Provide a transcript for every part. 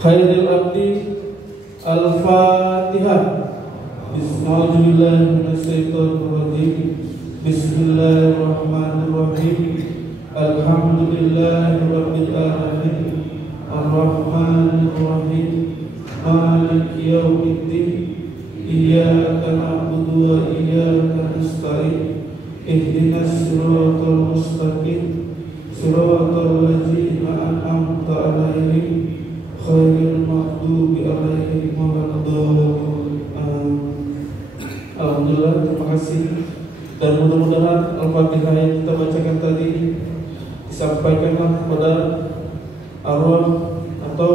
khairil abdi. Al-Fatihah. Bismillahirrahmanirrahim. Bismillahirrahmanirrahim. Alhamdulillahirabbil alamin. Ar-Rahmanirrahim. Maliki yaumiddin. Iyyaka na'budu wa iyyaka nasta'in. Ihdinas siratal mustaqim. Siratal ladzina an'amta 'alaihim khairil maghdubi 'alaihim waladdallin. Alhamdulillah, terima kasih. Dan mudah-mudahan Al-Fatihah yang kita bacakan tadi disampaikanlah kepada arwah atau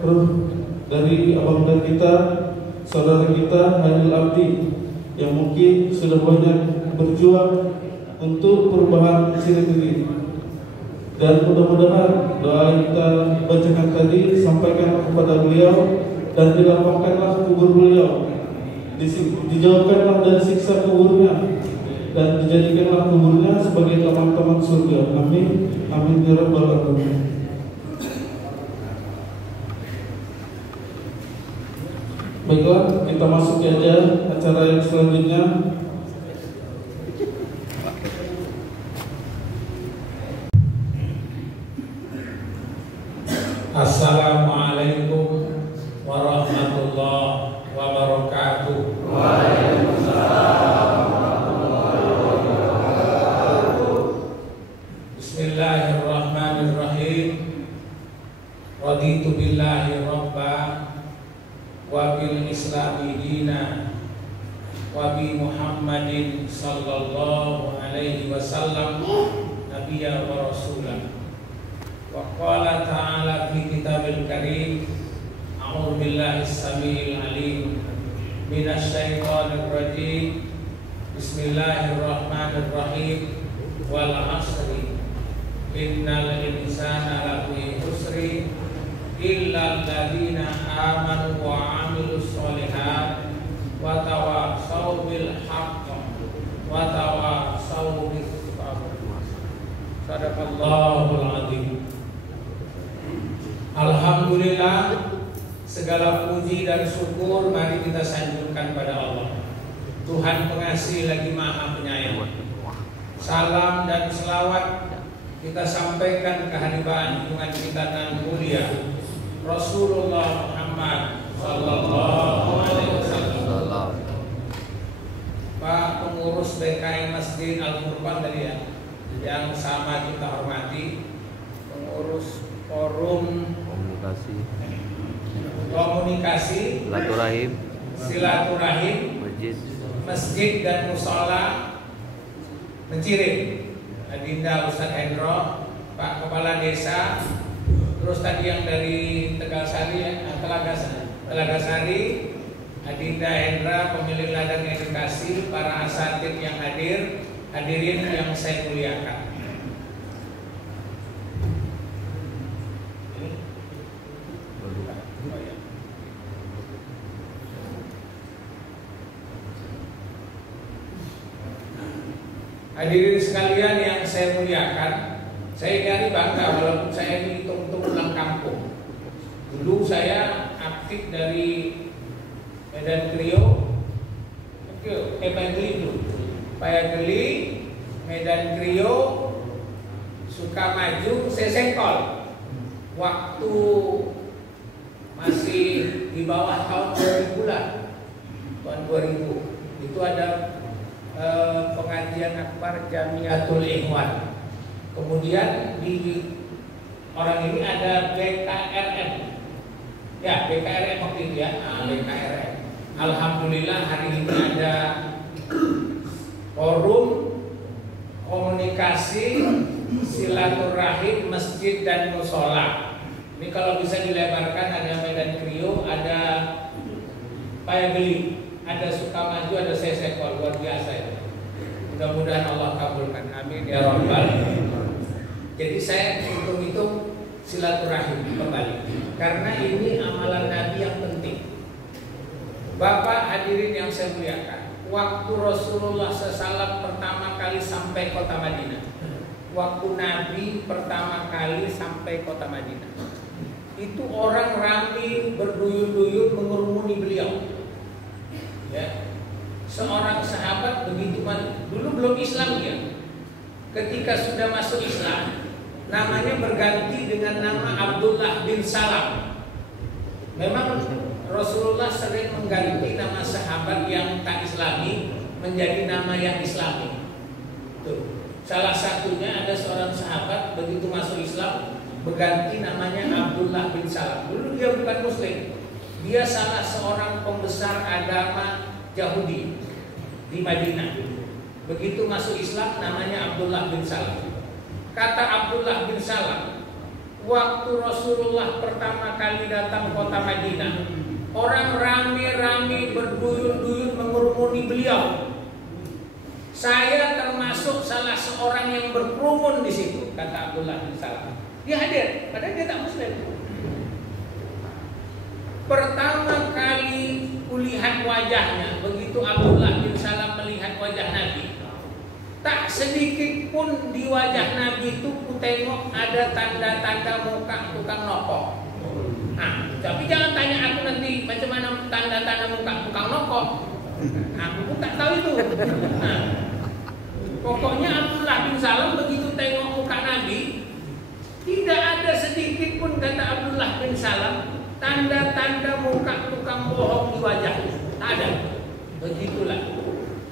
ruh dari abang kita, saudara kita Khairil Abdi yang mungkin sudah banyak berjuang untuk perubahan Cirebon. Dan mudah-mudahan doa yang kita bacakan tadi sampaikan kepada beliau dan dilapangkanlah kubur beliau, dijauhkanlah dari siksa kuburnya, dan dijadikanlah kuburnya sebagai taman-taman surga. Amin. Amin ya rabbal alamin. Baiklah, kita masuk aja acara yang selanjutnya. Assalamualaikum warahmatullahi wabarakatuh. Waalaikumsalam warahmatullahi wabarakatuh. Bismillahirrahmanirrahim. Raditu billahi rabba wa bil islami dina wa bi Muhammadin sallallahu alaihi wasallam nabiyya wa rasulah. Wa qala ta'ala fi kitabil karim, a'udzu billahi as-sami'il 'alim minasy syaithanir rajim. Bismillahirrahmanirrahim. Wal 'asri innal insana lafi khusri illa alladziina aamanu wa 'amilus sholihat wa tawassaw bil haqq wa tawassaw bis sabr. Shadaqallahul 'adzim. Alhamdulillah, segala puji dan syukur mari kita sanjungkan pada Allah, Tuhan pengasih lagi maha penyayang. Salam dan selawat kita sampaikan kehadiran junjungan kita nan mulia Rasulullah Muhammad sallallahu alaihi wasallam. Pak pengurus BKM Masjid Al-Furqan tadi ya, yang sama kita hormati, pengurus forum komunikasi silaturahim masjid dan mushola Mencirim, Adinda Ustadz Hendro, Pak Kepala Desa, terus tadi yang dari Tegalsari, Telagasari, Adinda Hendra, pemilik ladang edukasi, para asatid yang hadirin yang saya muliakan. Hadirin sekalian yang saya muliakan, saya dari bangga walaupun saya dihitung-hitung pulang kampung. Dulu saya aktif dari Medan Krio, Payageli, Medan Krio, Sukamaju, saya Sengkol. Waktu masih di bawah tahun 2000 lah, tahun 2000 itu ada pengajian akbar Jamiatul Ikhwan. Kemudian di orang ini ada BKRM. Ya, BKRM waktu itu ya. BKRM. Alhamdulillah hari ini ada forum komunikasi silaturahim masjid dan mushola. Ini kalau bisa dilebarkan ada Medan Krio, ada Payageli, ada Sukamaju, ada Sesekol, luar biasa ya. Mudah-mudahan Allah kabulkan, amin ya rabbal. Jadi saya hitung-hitung silaturahim kembali, karena ini amalan Nabi yang penting. Bapak hadirin yang saya muliakan, waktu Rasulullah SAW pertama kali sampai kota Madinah, waktu Nabi pertama kali sampai kota Madinah, itu orang ramai berduyun-duyun mengerumuni beliau. Ya. Seorang sahabat begitu dulu belum Islam dia. Ketika sudah masuk Islam, namanya berganti dengan nama Abdullah bin Salam. Memang Rasulullah sering mengganti nama sahabat yang tak Islami menjadi nama yang Islami. Tuh. Salah satunya ada seorang sahabat begitu masuk Islam berganti namanya Abdullah bin Salam. Dulu dia bukan Muslim, dia salah seorang pembesar agama Yahudi di Madinah. Begitu masuk Islam namanya Abdullah bin Salam. Kata Abdullah bin Salam, waktu Rasulullah pertama kali datang kota Madinah, orang rame-rame berduyun-duyun mengerumuni beliau. Saya termasuk salah seorang yang berkerumun di situ, kata Abdullah bin Salam. Dia hadir, padahal dia tak Muslim. Pertama kali kulihat wajahnya, begitu Abdullah bin Salam melihat wajah Nabi, tak sedikit pun di wajah Nabi itu ku tengok ada tanda-tanda muka tukang nokok. Nah, tapi jangan tanya aku nanti macam mana tanda-tanda muka tukang nokok. Aku pun tak tahu itu. Nah, pokoknya Abdullah bin Salam begitu tengok muka Nabi, tidak ada sedikit pun kata Abdullah bin Salam tanda-tanda muka tukang bohong di wajahnya. Tak ada. Begitulah.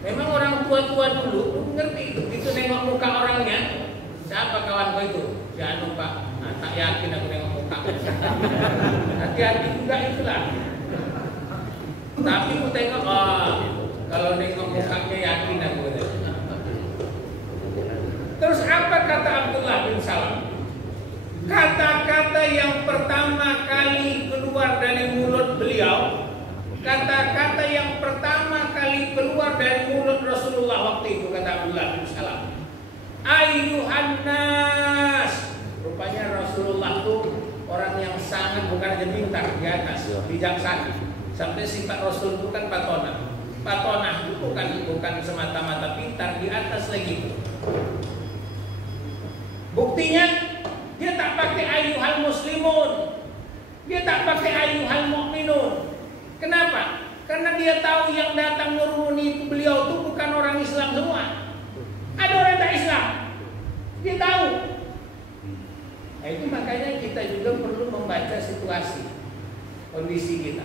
Memang orang tua-tua dulu ngerti itu. Begitu nengok muka orangnya, siapa kawan kau itu? Jangan lupa. Nah, tak yakin aku nengok muka. Hati-hati juga itulah. Tapi aku tengok, kalau nengok mukanya yakin aku. Terus apa kata Abdullah bin Salam? Kata-kata yang pertama kali keluar dari mulut beliau, kata-kata yang pertama kali keluar dari mulut Rasulullah waktu itu, kata Abdullah bin Salam, Ayyuhan nas. Rupanya Rasulullah itu orang yang sangat bukan aja pintar, di atas, bijaksana. Sampai sifat Rasul itu kan patonah. Patonah itu bukan semata-mata pintar, di atas lagi itu. Buktinya dia tak pakai ayyuhal muslimun, dia tak pakai ayyuhal mu'minun. Kenapa? Karena dia tahu yang datang nuruni itu beliau itu bukan orang Islam semua. Ada orang tak Islam, dia tahu. Nah, itu makanya kita juga perlu membaca situasi, kondisi kita.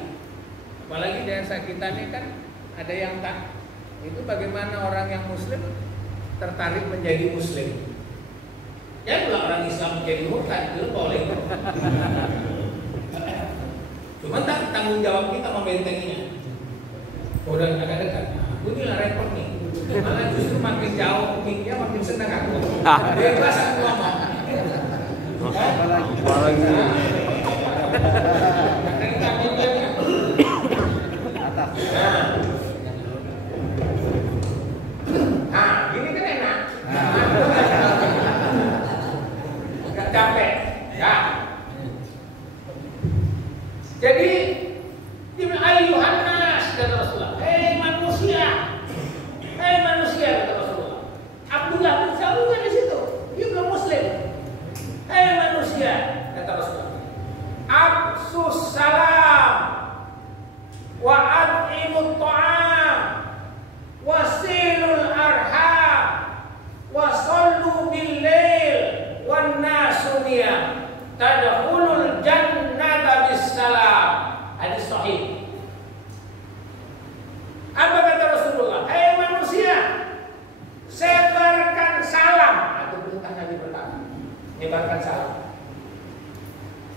Apalagi desa kita ini kan ada yang tak. Itu bagaimana orang yang Muslim tertarik menjadi Muslim. Ya kalau orang Islam menjadi murtad itu boleh. Cuma tak tanggung jawab kita membentenginya. Udah agak dekat. Inilah repot nih. Malah justru makin jauh miknya makin senang aku. Bebas aku ngomong. Apalagi. Gini kan enak. Capek, ya. Jadi, ayyuhan nas kata Rasulullah. Hei manusia, kata Rasulullah. Abdullah bin Salam kan di situ, dia belum Muslim. Hei manusia, kata Rasulullah. Absus salam, wa at'imut ta'am, wasilul arham, wa sallu bil lail. Wan nasunia tadkhulul jannata bisalam. Hadis sahih. Apa kata Rasulullah? Hai manusia, sebarkan salam. Itu perintah Nabi pertama. Sebarkan salam.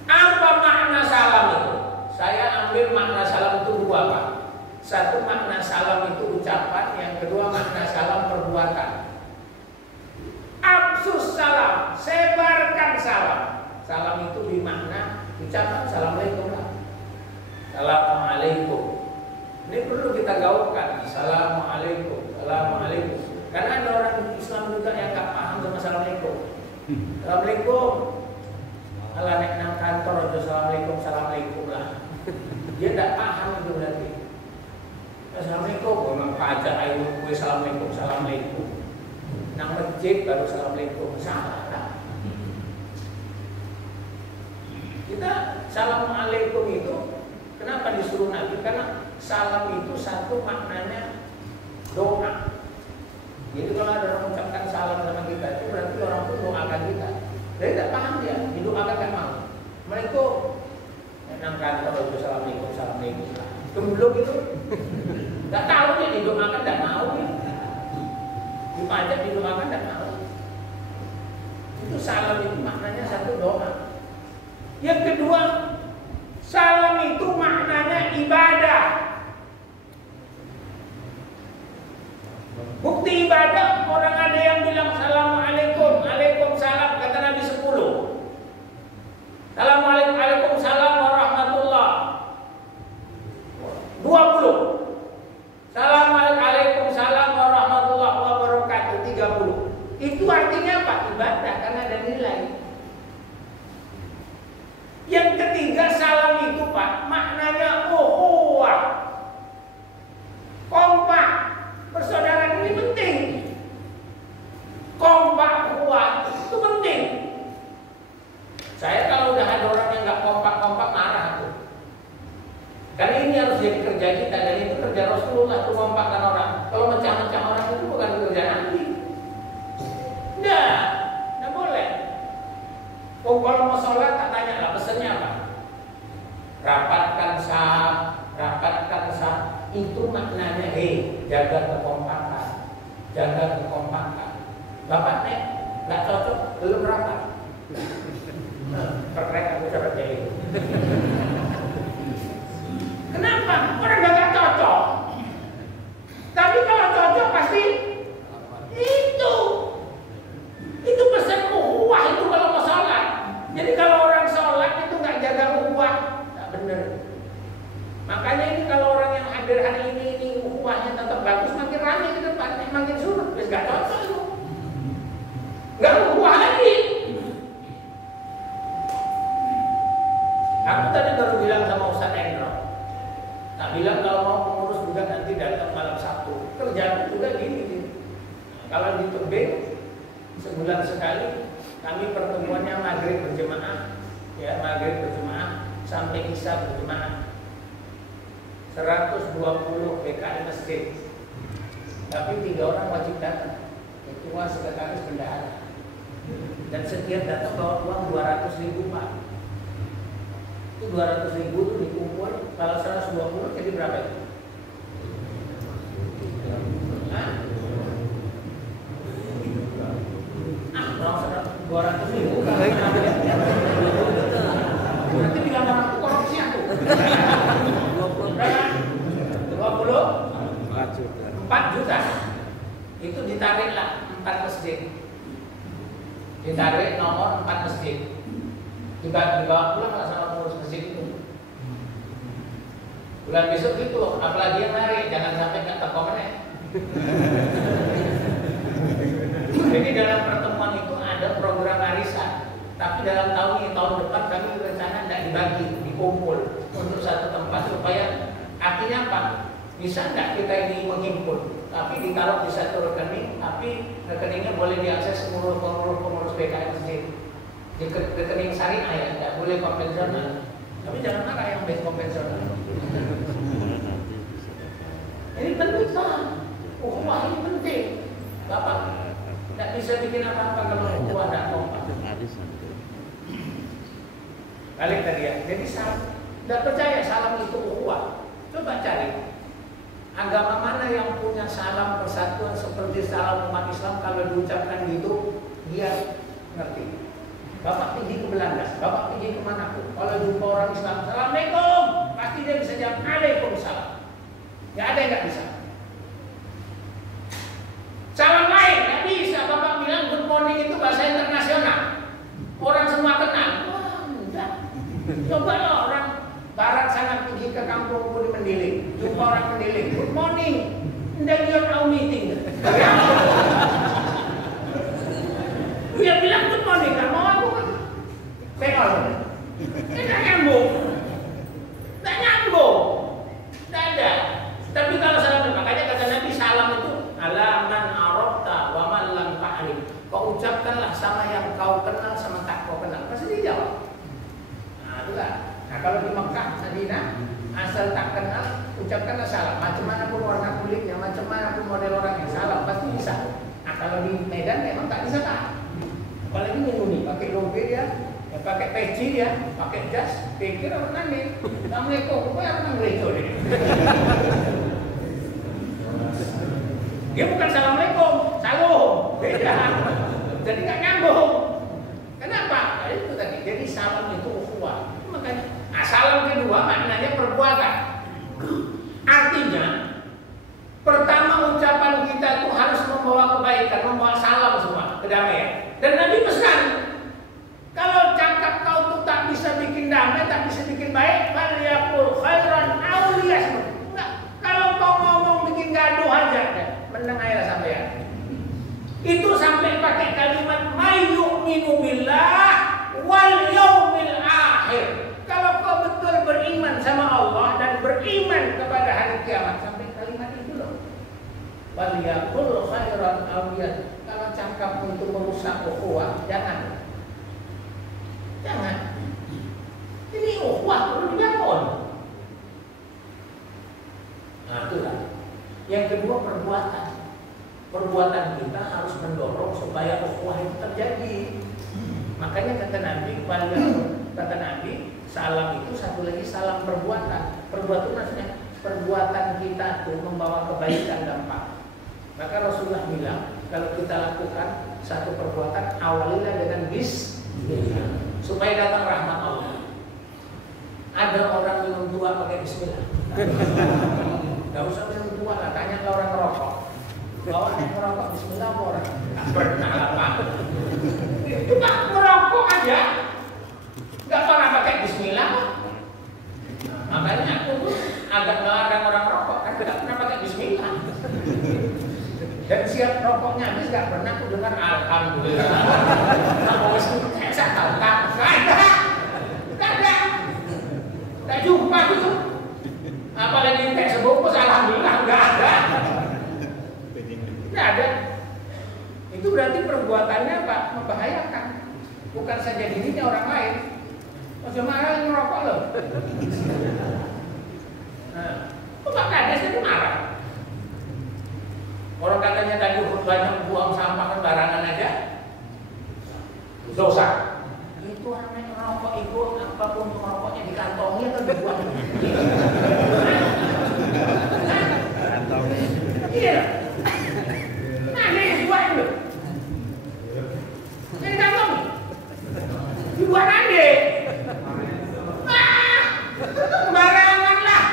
Apa makna salam itu? Saya ambil makna salam itu dua, Pak. Satu makna salam itu ucapan, yang kedua makna salam perbuatan. Absus salam, sebarkan salam. Salam itu bermakna ucapan assalamualaikum. Assalamualaikum. Ini perlu kita gaulkan. Assalamualaikum, assalamualaikum. Karena ada orang Islam juga yang tak paham sama assalamualaikum. Assalamualaikum. Kalau naik nang kantor atau assalamualaikum, assalamualaikum lah. Dia tak paham itu berarti. Assalamualaikum. Memang pajak ayo gue assalamualaikum, assalamualaikum. Nang masjid baru assalamualaikum, salah. Kita Assalamualaikum itu kenapa disuruh Nabi? Karena salam itu satu maknanya doa. Jadi kalau ada orang mengucapkan salam sama kita itu berarti orang itu doakan kita. Jadi tidak paham dia, didoakan kan mau. Mereka enam kantor itu assalamualaikum, assalamualaikum. Belum itu, nggak tahu dia didoakan tidak mau ya. Dipajak didoakan tidak mau. Itu salam itu maknanya satu doa. Yang kedua, salam itu maknanya ibadah. Bukti ibadah, orang ada yang bilang Assalamualaikum, Waalaikumsalam, kata Nabi 10. Assalamualaikum, Waalaikumsalam warahmatullah 20. Assalamualaikum warahmatullahi wabarakatuh 30. Itu artinya apa? Ibadah, karena ada nilai. Yang ketiga, salam itu Pak, maknanya ukhuwah, kompak. Persaudaraan ini penting. Kompak, kuat, itu penting. Saya kalau udah ada orang yang nggak kompak-kompak marah tuh. Karena ini harus jadi kerja kita, dan itu kerja Rasulullah tuh kompakkan orang. Kalau mecah-mecah orang itu bukan kerja Nabi. Nggak boleh. Oh, kalau mau sholat tak tanya lah pesannya apa? Rapatkan saf. Itu maknanya, jaga kekompakan, Bapak nek nggak cocok, belum rapat. Perkrek aku dapat kayak itu. Kenapa? Orang nggak cocok. Tapi kalau cocok pasti itu pesan ukhuwah itu kalau mau sholat. Jadi kalau orang sholat itu nggak jaga ukhuwah, nggak benar. Makanya ini kalau orang yang hadir hari ini ukhuwahnya tetap bagus, makin ramai ke depan, makin surut, terus nggak cocok itu, nggak ukhuwah lagi. Aku tadi baru bilang sama Ustaz Endro, tak bilang kalau mau pengurus juga nanti datang malam Sabtu. Kerjaan juga gini. Kalau di Tebing sebulan sekali kami pertemuannya maghrib berjemaah, sampai isya berjemaah. 120 PKI masjid, tapi 3 orang wajib datang, ketua, sekretaris, bendahara, dan setiap datang bawa uang 200.000 Pak. Itu 200.000 itu dikumpul, kalau 120 jadi berapa itu? Orang 200.000 berarti bilang orang itu korupsi aku. 4 juta. Itu ditariklah 4 masjid. Ditarik nomor 4 masjid. Dibawa pulang lah sama pengurus masjid itu. Bulan besok itu, apalagi yang narik, jangan sampai nggak terkomen. Jadi dalam pertemuan itu ada program arisan. Tapi dalam tahun depan kami rencana tidak dibagi, dikumpul untuk satu tempat supaya artinya apa? Bisa tidak kita ini menghimpun, tapi ditaruh di satu rekening, tapi rekeningnya boleh diakses seluruh pengurus PKI masjid. Di rekening syariah ya, tidak boleh konvensional. Tapi jangan marah yang base konvensional. Ini penting Pak. Ukhuwah ini penting. Bapak tidak bisa bikin apa-apa kalau ukhuwah tidak kompak. Balik tadi ya. Jadi tidak percaya salam itu ukhuwah. Coba cari. Agama mana yang punya salam persatuan seperti salam umat Islam, kalau diucapkan gitu dia ngerti. Bapak pergi ke Belanda, Bapak pergi kemana pun, kalau jumpa orang Islam, Assalamualaikum, pasti dia bisa jawab Waalaikumsalam. Gak ada yang gak bisa. Salam lain gak bisa. Bapak bilang good morning itu bahasa internasional, orang semua kenal. Wah enggak. Coba lo orang barat sana pergi ke kampung di Mendiling, jumpa orang Mendiling, good morning, then you're our meeting. Dia bilang good morning, gak mau aku kan pengol. Tidak nyambung, tidak ada. Tapi kalau salam, makanya kata Nabi salam itu alaman arafta wa man lam ta'rif. Kau ucapkanlah sama yang kau kenal sama tak kau kenal, pasti dijawab. Nah, itu kalau di Mekah, Madinah, asal tak kenal, ucapkanlah salam. Macam mana pun warna kulitnya, macam mana pun model orangnya, salam pasti bisa. Nah kalau di Medan memang tak bisa tak. Apalagi Nyuni, pakai dompet dia, ya, pakai peci dia, pakai jas, pikir orang nanti. Assalamualaikum, kok orang gereja dia? Dia bukan assalamualaikum, salam, beda. Jadi nggak nyambung. Kenapa? Nah, itu tadi. Jadi salam itu ukhuwah. Makanya salam kedua maknanya perbuatan. Artinya pertama ucapan kita itu harus membawa kebaikan, membawa salam semua, kedamaian. Dan Nabi pesan, kalau cakap kau tuh tak bisa bikin damai, tak bisa bikin baik, falyaqul khairan aw liyasmut. Enggak, kalau kau ngomong bikin gaduh aja, meneng aja sampean. Itu sampai pakai kalimat may yu'minu billah wal yaumil akhir. Kalau kau betul beriman sama Allah dan beriman kepada hari kiamat, sampai kalimat itu loh. Wal yaqul khairan aw liyasmut. Kalau cakap untuk merusak ukhuwah, jangan. Jangan. Ini ukhuwah perlu dibangun. Nah, itulah. Yang kedua perbuatan. Perbuatan kita harus mendorong supaya ukhuwah itu terjadi. Makanya kata Nabi, salam itu satu lagi salam perbuatan. Perbuatan maksudnya perbuatan kita itu membawa kebaikan dampak. Maka Rasulullah bilang, kalau kita lakukan satu perbuatan, awalilah dengan bismillah, supaya datang rahmat Allah. Ada orang minum tua pakai bismillah. Gak usah minum tua lah, tanya ke orang rokok. Bawa yang merokok bismillah orang. Gak pernah apa. Cuma merokok aja, gak pernah pakai bismillah. Makanya aku tuh agak melarang orang rokok, kan gak pernah pakai bismillah. Dan siap rokoknya habis gak pernah aku dengar alhamdulillah. Mau bismillah, saya tahu tak? Gak ada. Gak jumpa gitu. Apalagi kayak sebungkus alhamdulillah gak ada. Gak ada. Itu berarti perbuatannya apa? Membahayakan. Bukan saja dirinya, orang lain. Macam mana yang merokok loh? Nah, kok Pak Kades itu marah? Orang katanya tadi banyak buang sampah sembarangan aja, dosa. Itu namanya merokok itu apapun merokoknya dikantongi atau dibuang? Kantongi. Iya. Nah, ini dibuang dulu. Ini kantongi. Dibuang aja. Ah, sembarangan lah.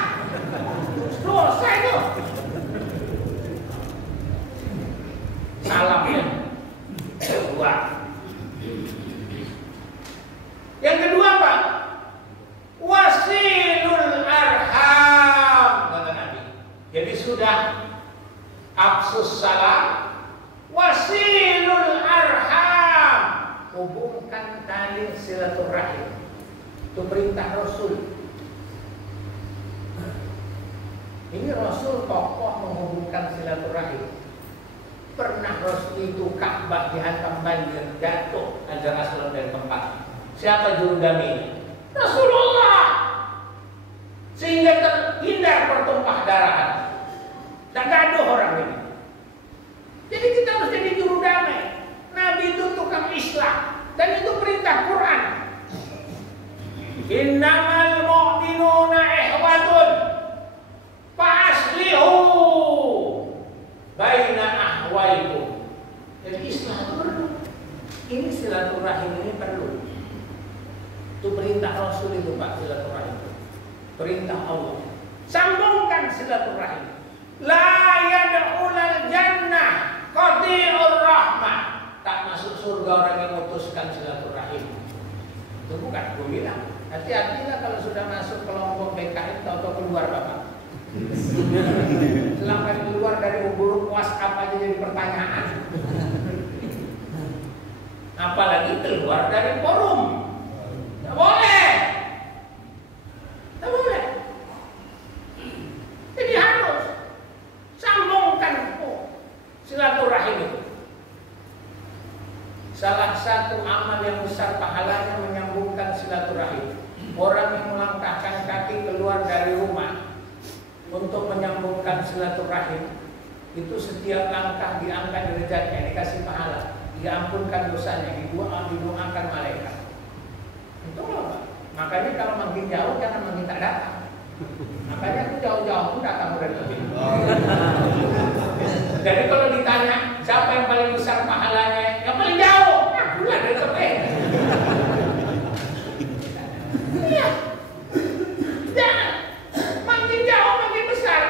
Dosa itu. Salamnya kedua. Yang kedua apa? Wasilul arham, kata Nabi. Jadi sudah afsus salam, wasilul arham, hubungkan tali silaturahim. Itu perintah Rasul. Ini Rasul kokoh menghubungkan silaturahim. Pernah Rasul itu Ka'bah dihantam banjir, jatuh Hajar Aswad dari tempat. Siapa jurudami? Rasulullah. Sehingga terhindar pertumpah darahan. Tak gaduh orang ini. Jadi kita harus jadi juru damai. Nabi itu tukang Islam dan itu perintah Quran. Innamal mu'minuna ikhwatun fa'aslihu baina ahwaikum. Jadi Islam itu perlu. Ini silaturahim ini perlu. Itu perintah Rasul itu Pak, silaturahim. Perintah Allah. Sambungkan silaturahim. La yad'ulal jannah qati'ur rahmah. Tak masuk surga orang yang memutuskan silaturahim. Itu bukan, gue bilang. Hati-hatilah kalau sudah masuk kelompok PKI atau keluar Bapak. Selama keluar dari huruf WhatsApp aja jadi pertanyaan. Apalagi keluar dari forum. Tidak boleh. Tidak boleh. Jadi harus sambungkan silaturahim itu. Salah satu amal yang besar pahalanya menyambungkan silaturahim. orang yang melangkahkan kaki keluar dari rumah untuk menyambungkan silaturahim itu setiap langkah diangkat derajatnya, dikasih pahala, diampunkan dosanya, didoakan malaikat. Itu loh, Pak. Makanya kalau makin jauh jangan makin tak datang. Makanya aku jauh-jauh pun datang udah lebih. Jadi kalau ditanya siapa yang paling besar pahalanya, yang paling jauh, aku lah dari tebing. Iya. Jangan makin jauh makin besar.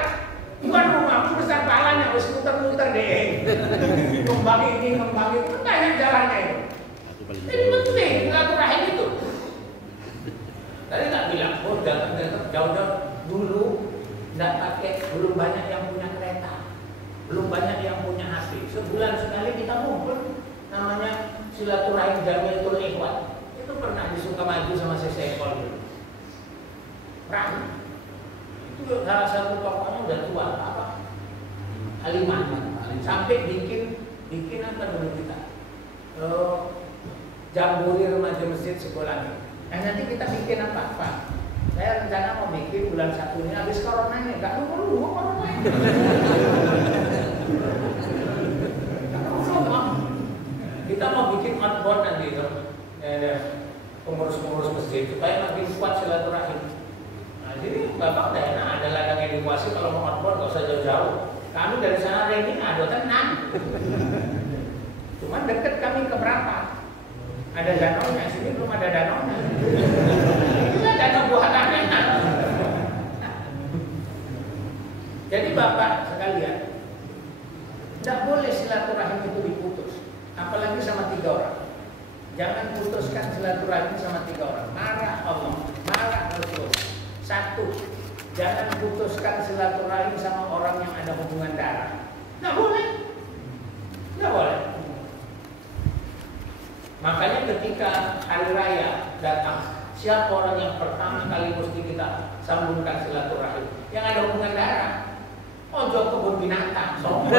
Bukan rumahku besar pahalanya, harus muter-muter deh. Kembali ini, kembali itu banyak jalannya itu. Jadi penting silaturahim itu. Tadi tak bilang, oh datang-datang jauh-jauh dulu, tidak pakai, belum banyak yang punya kereta, belum banyak yang punya HP. Sebulan sekali kita ngumpul, namanya silaturahim Jamiatul Ikhwan. Itu pernah di Sukamaju sama Sesekol dulu. Rahim. Itu salah satu tokohnya udah tua, apa? Halimah. Sampai bikin apa dulu kita? Jamburi remaja masjid sekolahnya. Nah nanti kita bikin apa, Pak? Saya rencana mau bikin bulan 1 ini habis corona ini, nggak nunggu corona ini. Kita mau bikin outbound nanti itu, pengurus-pengurus masjid supaya makin kuat silaturahim. Nah jadi Bapak udah enak, ada ladang edukasi kalau mau outbound nggak usah jauh-jauh. Kami dari sana ini ada tenang. Cuman deket kami ke Merapat. Ada danaunya, sini belum ada danaunya. Inilah danau buatannya. Jadi Bapak sekalian, tidak boleh silaturahim itu diputus, apalagi sama 3 orang. Jangan putuskan silaturahim sama 3 orang. Marah Allah, marah Rasul. 1, jangan putuskan silaturahim sama orang yang ada hubungan darah. Tidak boleh, tidak boleh. Makanya ketika hari raya datang, siapa orang yang pertama kali mesti kita sambungkan silaturahim? Yang ada hubungan darah. Ojo kebun binatang, sombong.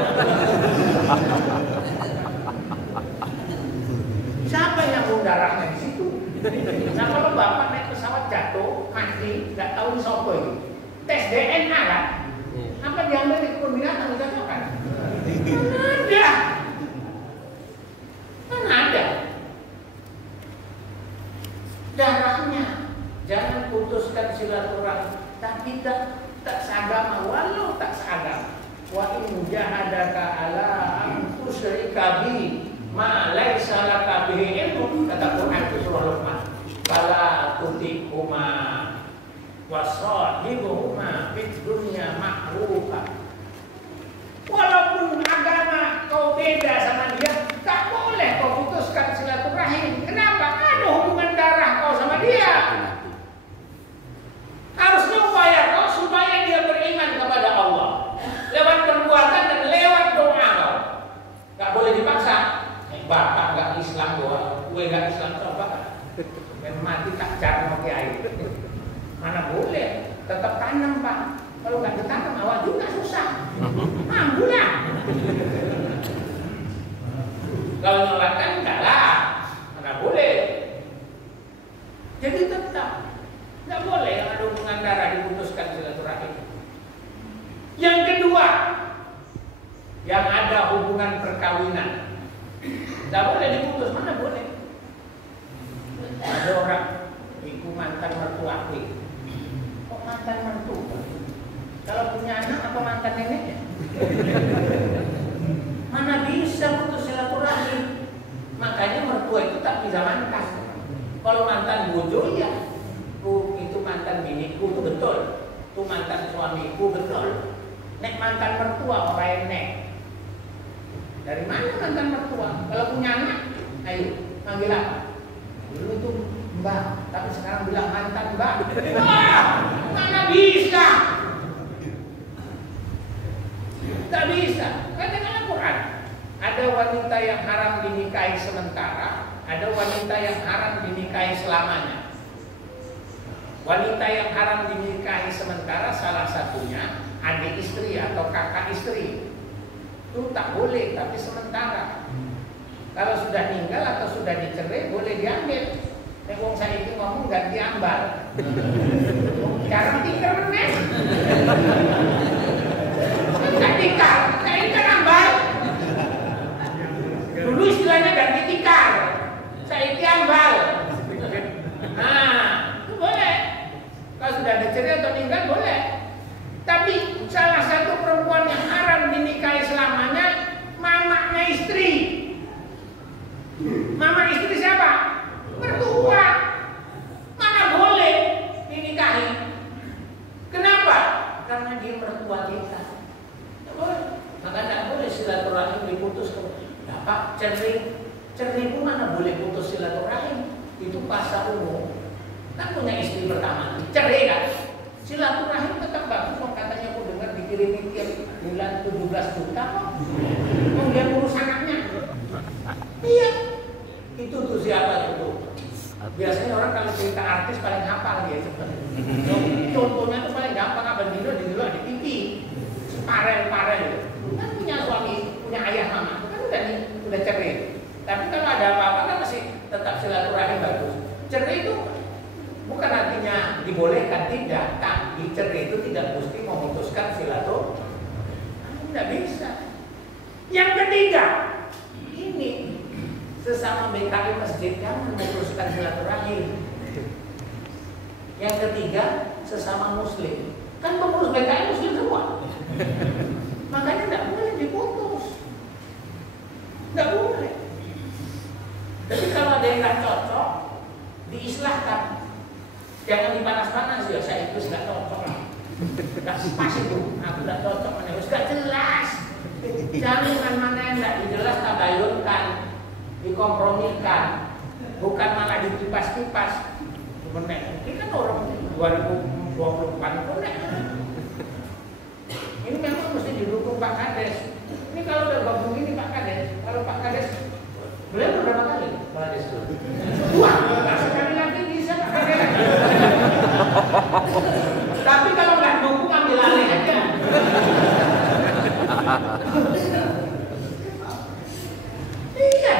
Siapa yang hubungan darahnya di situ? Nah kalau Bapak naik pesawat jatuh, mati, nggak tahu di sopo ini. Tes DNA kan? Apa diambil di kebun binatang dicocokkan? Ada. Kan ada. Darahnya jangan putuskan silaturahim, tapi tak seagama, walau tak seagama. Wa in jahadaka ala an tusyrika bi ma laisa laka bihi ilmun, kata Quran itu surah Luqman. Fala tutikuma wa sahibuhuma fid dunya ma'rufa. Walaupun agama kau beda sama dia, tak boleh kau putuskan silaturahim. Kenapa? Ada hubungan darah kau sama dia. Harusnya upaya kau supaya dia beriman kepada Allah lewat perbuatan dan lewat doa kau. Gak boleh dipaksa. Bapak gak Islam doa, gue gak Islam coba. Yang mati tak jar mau kiai. Mana boleh? Tetap tanam Pak. Kalau nggak ditanam awal juga susah. Mampu lah. Kalau nyolakan enggak lah. Mana boleh. Jadi tetap nggak boleh yang ada hubungan darah diputuskan silaturahim. Yang kedua, yang ada hubungan perkawinan nggak boleh diputus. Mana boleh. Ada orang ibu mantan mertua aku. Kok mantan mertua? Kalau punya anak apa mantan neneknya? Mana bisa putus silaturahim? Makanya mertua itu tak bisa mantan. Kalau mantan bojo ya, itu mantan biniku, itu betul. Itu mantan suamiku, betul. Nek mantan mertua orang nek. Dari mana mantan mertua? Kalau punya anak, ayo panggil apa? Dulu itu Mbak, tapi sekarang bilang mantan Mbak. Wah, mana bisa? Tak bisa. Katakan Al-Quran. Ada wanita yang haram dinikahi sementara, ada wanita yang haram dinikahi selamanya. Wanita yang haram dinikahi sementara salah satunya adik istri atau kakak istri. Itu tak boleh, tapi sementara. Kalau sudah meninggal atau sudah dicerai boleh diambil. Wong saya itu ngomong ganti ambal. Sekarang tikar meneh. Enggak tikar, saya ini kan ambal. Dulu istilahnya ganti tikar, saya ini ambal. Nah, itu boleh. Kalau sudah ada cerai atau nikah boleh. Tapi salah satu perempuan yang haram dinikahi selamanya mamanya istri. Mama istri siapa? Mertua. Mana boleh dinikahi? Kenapa? Karena dia mertua kita. Tidak boleh. Maka tidak boleh silaturahim diputus. Nah, Pak, cerai pun mana boleh putus silaturahim? Itu pasal umum. Kan punya istri pertama, cerai kan? Silaturahim tetap bagus. Kok katanya aku dengar dikirimi tiap bulan 17 juta kok. Mau dia urus anaknya? Iya. Itu tuh siapa itu? Biasanya orang kalau cerita artis paling hafal dia sebenarnya. Contohnya tuh paling gampang Abang Dino di TV. Parel. Kan punya suami, punya ayah mama, kan udah cerai. Tapi kalau ada apa-apa kan masih tetap silaturahim bagus. Cerai itu bukan artinya dibolehkan, tidak. Tapi cerai itu tidak mesti memutuskan silaturahim. Tidak bisa. Yang ketiga, ini sesama BKI masjid jangan memutuskan silaturahim. Yang ketiga, sesama muslim. Kan pengurus BKI muslim semua. Makanya tidak boleh diputus. Tidak boleh. Jadi kalau ada yang nggak cocok, diislahkan. Jangan dipanas-panas ya, saya itu nggak cocok lah. Nggak pas itu, aku nggak cocok. Nggak jelas. Jangan mana yang nggak jelas tabayunkan, dikompromikan, bukan malah dikipas-kipas. Ini kan orang 2024 konek. Ini memang mesti didukung Pak Kades. Ini kalau udah gabung ini Pak Kades, kalau Pak Kades beliau berapa kali Pak Kades itu? Wah, sekali lagi bisa Pak Kades. Tapi kalau nggak dukung ambil alih aja. Iya.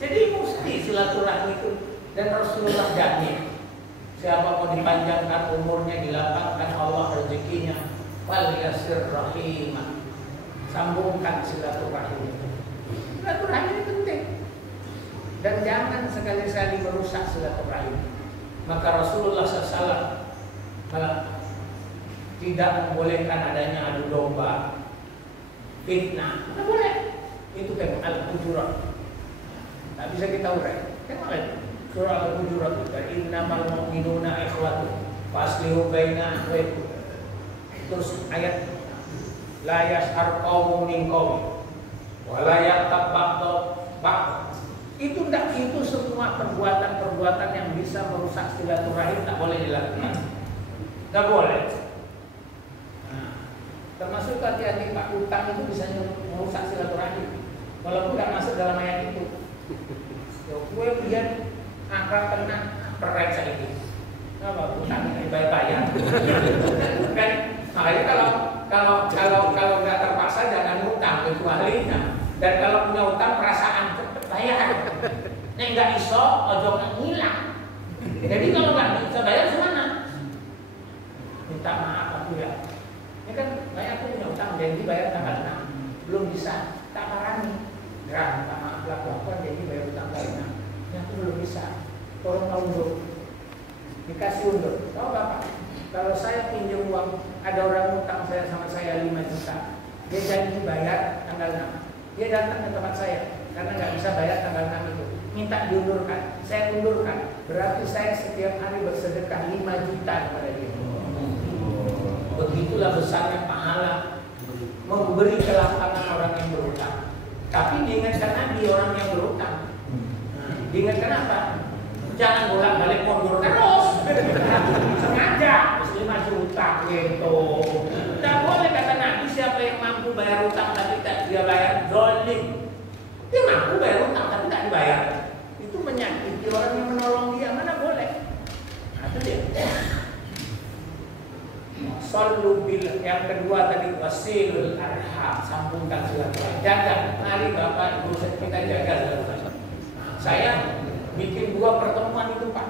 Jadi mesti silaturahmi itu, dan Rasulullah jamin siapa mau dipanjangkan umurnya, dilapangkan Allah rezekinya, wal yasir rahimah, sambungkan silaturahmi. Silaturahmi ini penting, dan jangan sekali-kali merusak silaturahmi. Maka Rasulullah SAW tidak membolehkan adanya adu domba, fitnah. Tidak boleh. Itu kan al-hujurat. Tak bisa kita urai. Kenapa? Surah Al-Hujurat itu innamal mu'minuna ikhwatun faslihu baina akhwaykum. Terus ayat la yashar qaumun min qaum wa la yaqtab ba'd. Itu enggak, itu semua perbuatan-perbuatan yang bisa merusak silaturahim tak boleh dilakukan. Enggak boleh. Nah, termasuk hati-hati Pak, utang itu bisa merusak silaturahim. Walaupun enggak masuk dalam ayat itu. Gue lihat angka kena perek saya ini, apa utang bayar. Kan makanya kalau nggak terpaksa jangan utang kecuali. Dan kalau punya utang perasaan cepet bayar. Nek nggak iso ojo ngilang. Jadi kalau nggak bisa bayar gimana? Minta maaf aku ya. Ini kan banyak aku punya utang janji bayar tanggal 6 belum bisa, tak parani. Gerah minta maaf lah aku janji bayar utang tanggal 6. Yang itu belum bisa, tolong undur, dikasih undur. Tahu Bapak, kalau saya pinjam uang, ada orang utang saya sama saya 5 juta, dia janji bayar tanggal 6, dia datang ke tempat saya karena nggak bisa bayar tanggal 6 itu, minta diundurkan, saya undurkan, berarti saya setiap hari bersedekah 5 juta kepada dia. Begitulah besarnya pahala memberi kelapangan orang yang berutang. Tapi diingatkan Nabi orang yang berutang. Diingatkan apa? Jangan bolak-balik mundur terus. Sengaja 5 juta gitu. Tidak boleh kata Nabi, siapa yang mampu bayar utang tapi tak dia bayar, zalim. Dia mampu bayar utang tapi tak dibayar. Itu menyakiti orang yang menolong dia, mana boleh. Nah, itu dia. Sallu bil, yang kedua tadi wasilul arham, sambungkan silaturahmi. Jaga, mari Bapak Ibu kita jaga silaturahmi. Saya bikin 2 pertemuan itu Pak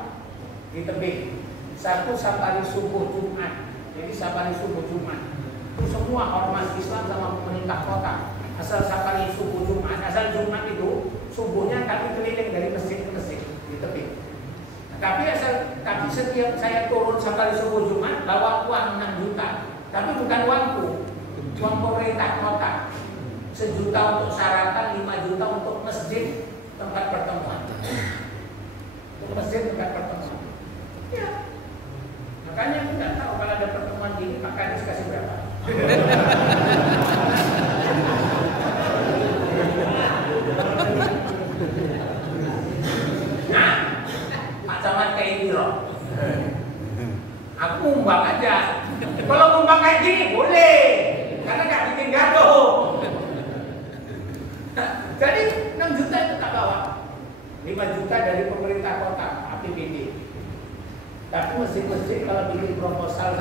di tebing. Satu safari subuh Jumat. Jadi safari subuh Jumat itu semua ormas Islam sama pemerintah kota. Asal safari subuh Jumat, asal Jumat itu subuhnya kami keliling dari masjid ke masjid di tebing. Tapi setiap saya turun safari subuh Jumat bawa uang 6 juta. Tapi bukan uangku, uang pemerintah kota. 1 juta untuk syaratan, 5 juta untuk masjid tempat pertemuan. Untuk masjid tempat pertemuan. Ya. Makanya aku nggak tahu kalau ada pertemuan gini Pak Kadis kasih berapa. Nah, Pak Camat kayak ini loh. Aku ngumbang aja. Kalau ngumbang kayak gini boleh, karena nggak bikin gaduh. Jadi 6 juta itu tak bawa. 5 juta dari pemerintah kota APBD. Tapi masjid-masjid kalau bikin proposal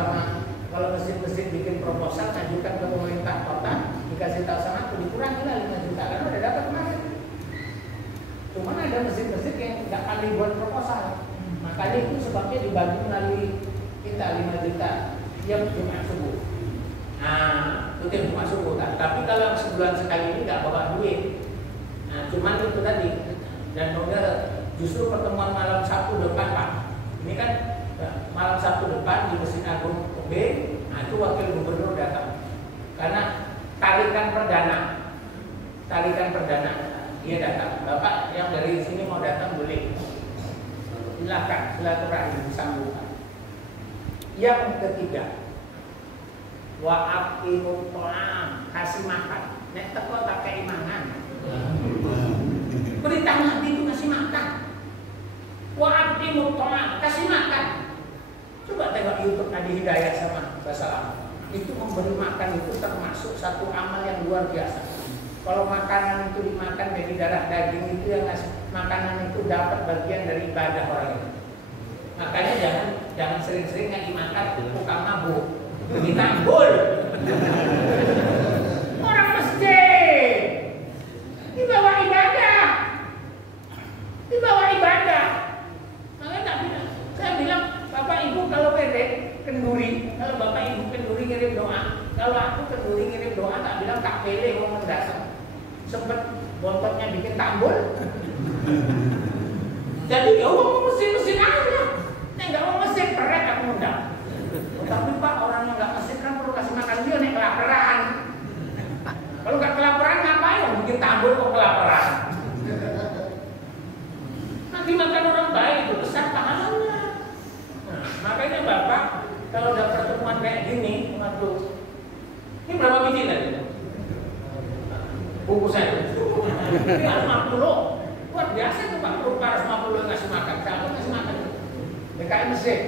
kalau masjid-masjid bikin proposal ajukan ke pemerintah kota, dikasih tahu sama aku dikurangi lah 5 juta karena udah dapat kemarin. Cuman ada masjid-masjid yang nggak pandai buat proposal, makanya itu sebabnya dibantu melalui kita 5 juta yang Jumat subuh. Nah, itu yang Jumat subuh. Tapi kalau sebulan sekali ini nggak bawa duit. Nah, cuman itu tadi. Dan justru pertemuan malam Sabtu depan Pak. Ini kan malam Sabtu depan di Masjid Agung UB, nah itu wakil gubernur datang. Karena tarikan perdana dia datang. Bapak yang dari sini mau datang boleh. Silakan silaturahmi disambungkan. Yang ketiga, wa'atimut ta'am, kasih makan. Nek teko tak kei mangan. Berita Nabi itu kasih makan. Wa'atimut ta'am, kasih makan. Coba tengok YouTube Adi Hidayat sama Basalam. Itu memberi makan itu termasuk satu amal yang luar biasa. Kalau makanan itu dimakan dari darah daging itu yang ngasih makanan itu dapat bagian dari ibadah orang itu. Makanya jangan sering-sering ngasih makan tukang mabuk. Ditambul. Orang masjid dibawa ibadah. Makanya saya bilang Bapak Ibu kalau pendek kenduri, kalau Bapak Ibu kenduri ngirim doa, kalau aku kenduri ngirim doa tak bilang tak pilih mau mendasar. Sempet bontotnya bikin tambul. Jadi ya mau mesin aja. Nek nggak mau mesin perek aku undang. Tapi Pak orang yang nggak mesin kan perlu kasih makan dia nek kelaparan. Kalau nggak kelaparan ngapain bikin tambul kok kelaparan? Nanti makan orang baik itu besar pahalanya. Nah, makanya Bapak kalau udah pertemuan kayak gini, waduh, ini berapa biji tadi? Bungkusan. Ini 50. Luar biasa itu Pak, berupa 50 ngasih makan. Siapa ngasih makan? DKI Mesir.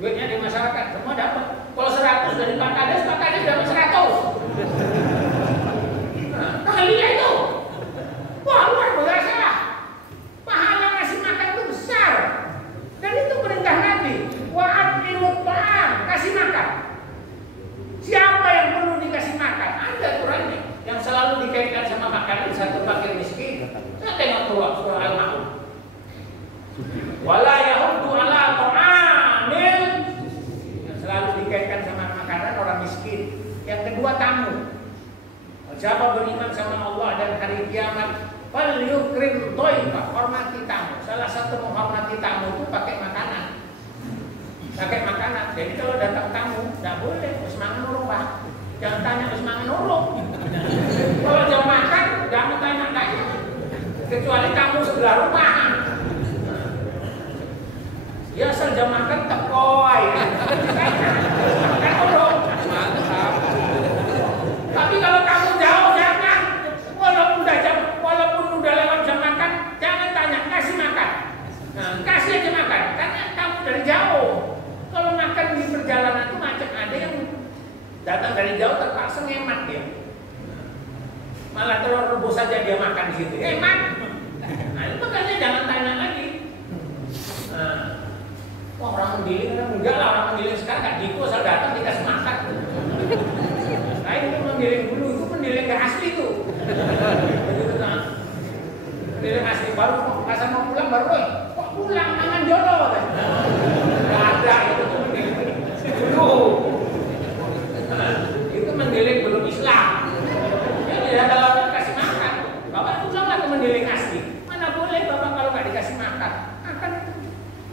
Duitnya di masyarakat, semua dapat. Kalau 100 dari Pak Kades dapat 100. Nah, kalian itu. Wah, luar biasa. Pahala ngasih makan itu besar. Dan itu perintah Nabi. Wa'atimut ta'am, kasih makan. Siapa yang perlu dikasih makan? Ada aturannya. Yang selalu dikaitkan sama makanan satu fakir miskin. Saya tengok surah Al-Ma'un. Wala yahuddu ala ta'amil, yang selalu dikaitkan sama makanan orang miskin. Yang kedua tamu. Siapa beriman sama Allah dan hari kiamat, fal yukrim dhaifah, hormati tamu. Salah satu menghormati tamu itu pakai makanan. Jadi kalau datang tamu, tidak boleh wis mangan urung Pak. Jangan tanya wis mangan urung. Kalau jam makan, jangan tanya-tanya. Kecuali tamu sebelah rumah. Ya asal jam makan tekoy. Makan urung. Tapi kalau kamu jauh jangan. Walaupun udah lewat jam makan, jangan tanya, kasih makan. Nah, kasih aja makan. Karena kamu dari jauh. Kalau makan di perjalanan itu macam ada yang datang dari jauh terpaksa ngemat dia. Malah telur rebus saja dia makan di situ. Hemat. Nah, itu makanya jangan tanya lagi. Nah, wah orang mendiling enggak lah, orang mendiling sekarang nggak gitu asal datang dikasih makan. itu. Begitu nah. Pendiri ngasih baru mau pulang baru, kok pulang mangan jolo? Nggak ada itu pendiri. Itu mendiling belum Islam. Ya kalau kasih makan, bapak pulanglah ke mendiling asli. Mana boleh bapak kalau nggak dikasih makan? Makan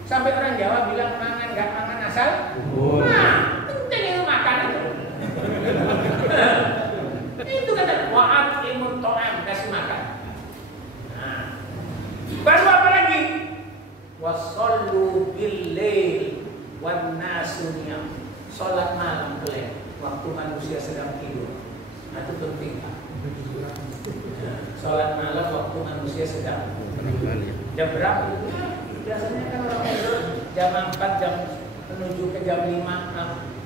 sampai orang Jawa bilang mangan nggak mangan asal. Nah, penting itu makan itu. Itu kata wa'at imun to'am, kasih makan. Nah, baru apa lagi? Wasallu bil-lail wan nasu niyam. Salat malam kalian waktu manusia sedang tidur. Nah, itu penting Pak. Salat malam waktu manusia sedang jam berapa itu? Biasanya kan orang tidur jam 4 jam menuju ke jam 5,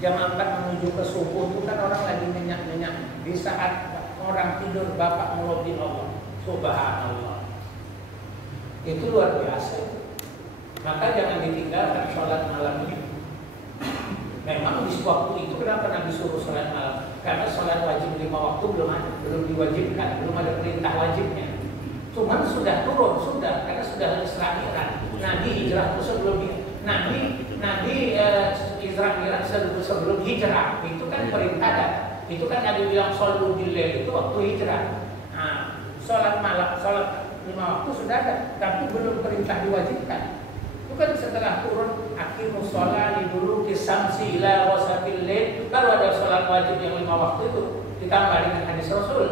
jam 4 menuju ke subuh itu kan orang lagi nyenyak-nyenyak. Di saat orang tidur bapak melobi Allah. Subhanallah. Itu luar biasa. Maka jangan ditinggalkan sholat malam ini. Memang di waktu itu kenapa Nabi suruh sholat malam? Karena sholat wajib 5 waktu belum diwajibkan, belum ada perintah wajibnya. Cuman sudah turun, karena sudah Isra Mi'raj. Nabi hijrah itu sebelum Nabi Isra Mi'raj sebelum hijrah. Itu kan perintah dan itu kan Nabi bilang shollu bil-lail itu waktu hijrah. Nah, sholat malam, sholat 5 waktu sudah ada, tapi belum perintah diwajibkan. Itu kan setelah turun aqimus sholati liduluki syamsi ila ghasaqil lail, baru ada sholat wajib yang 5 waktu itu ditambah dengan hadis Rasul.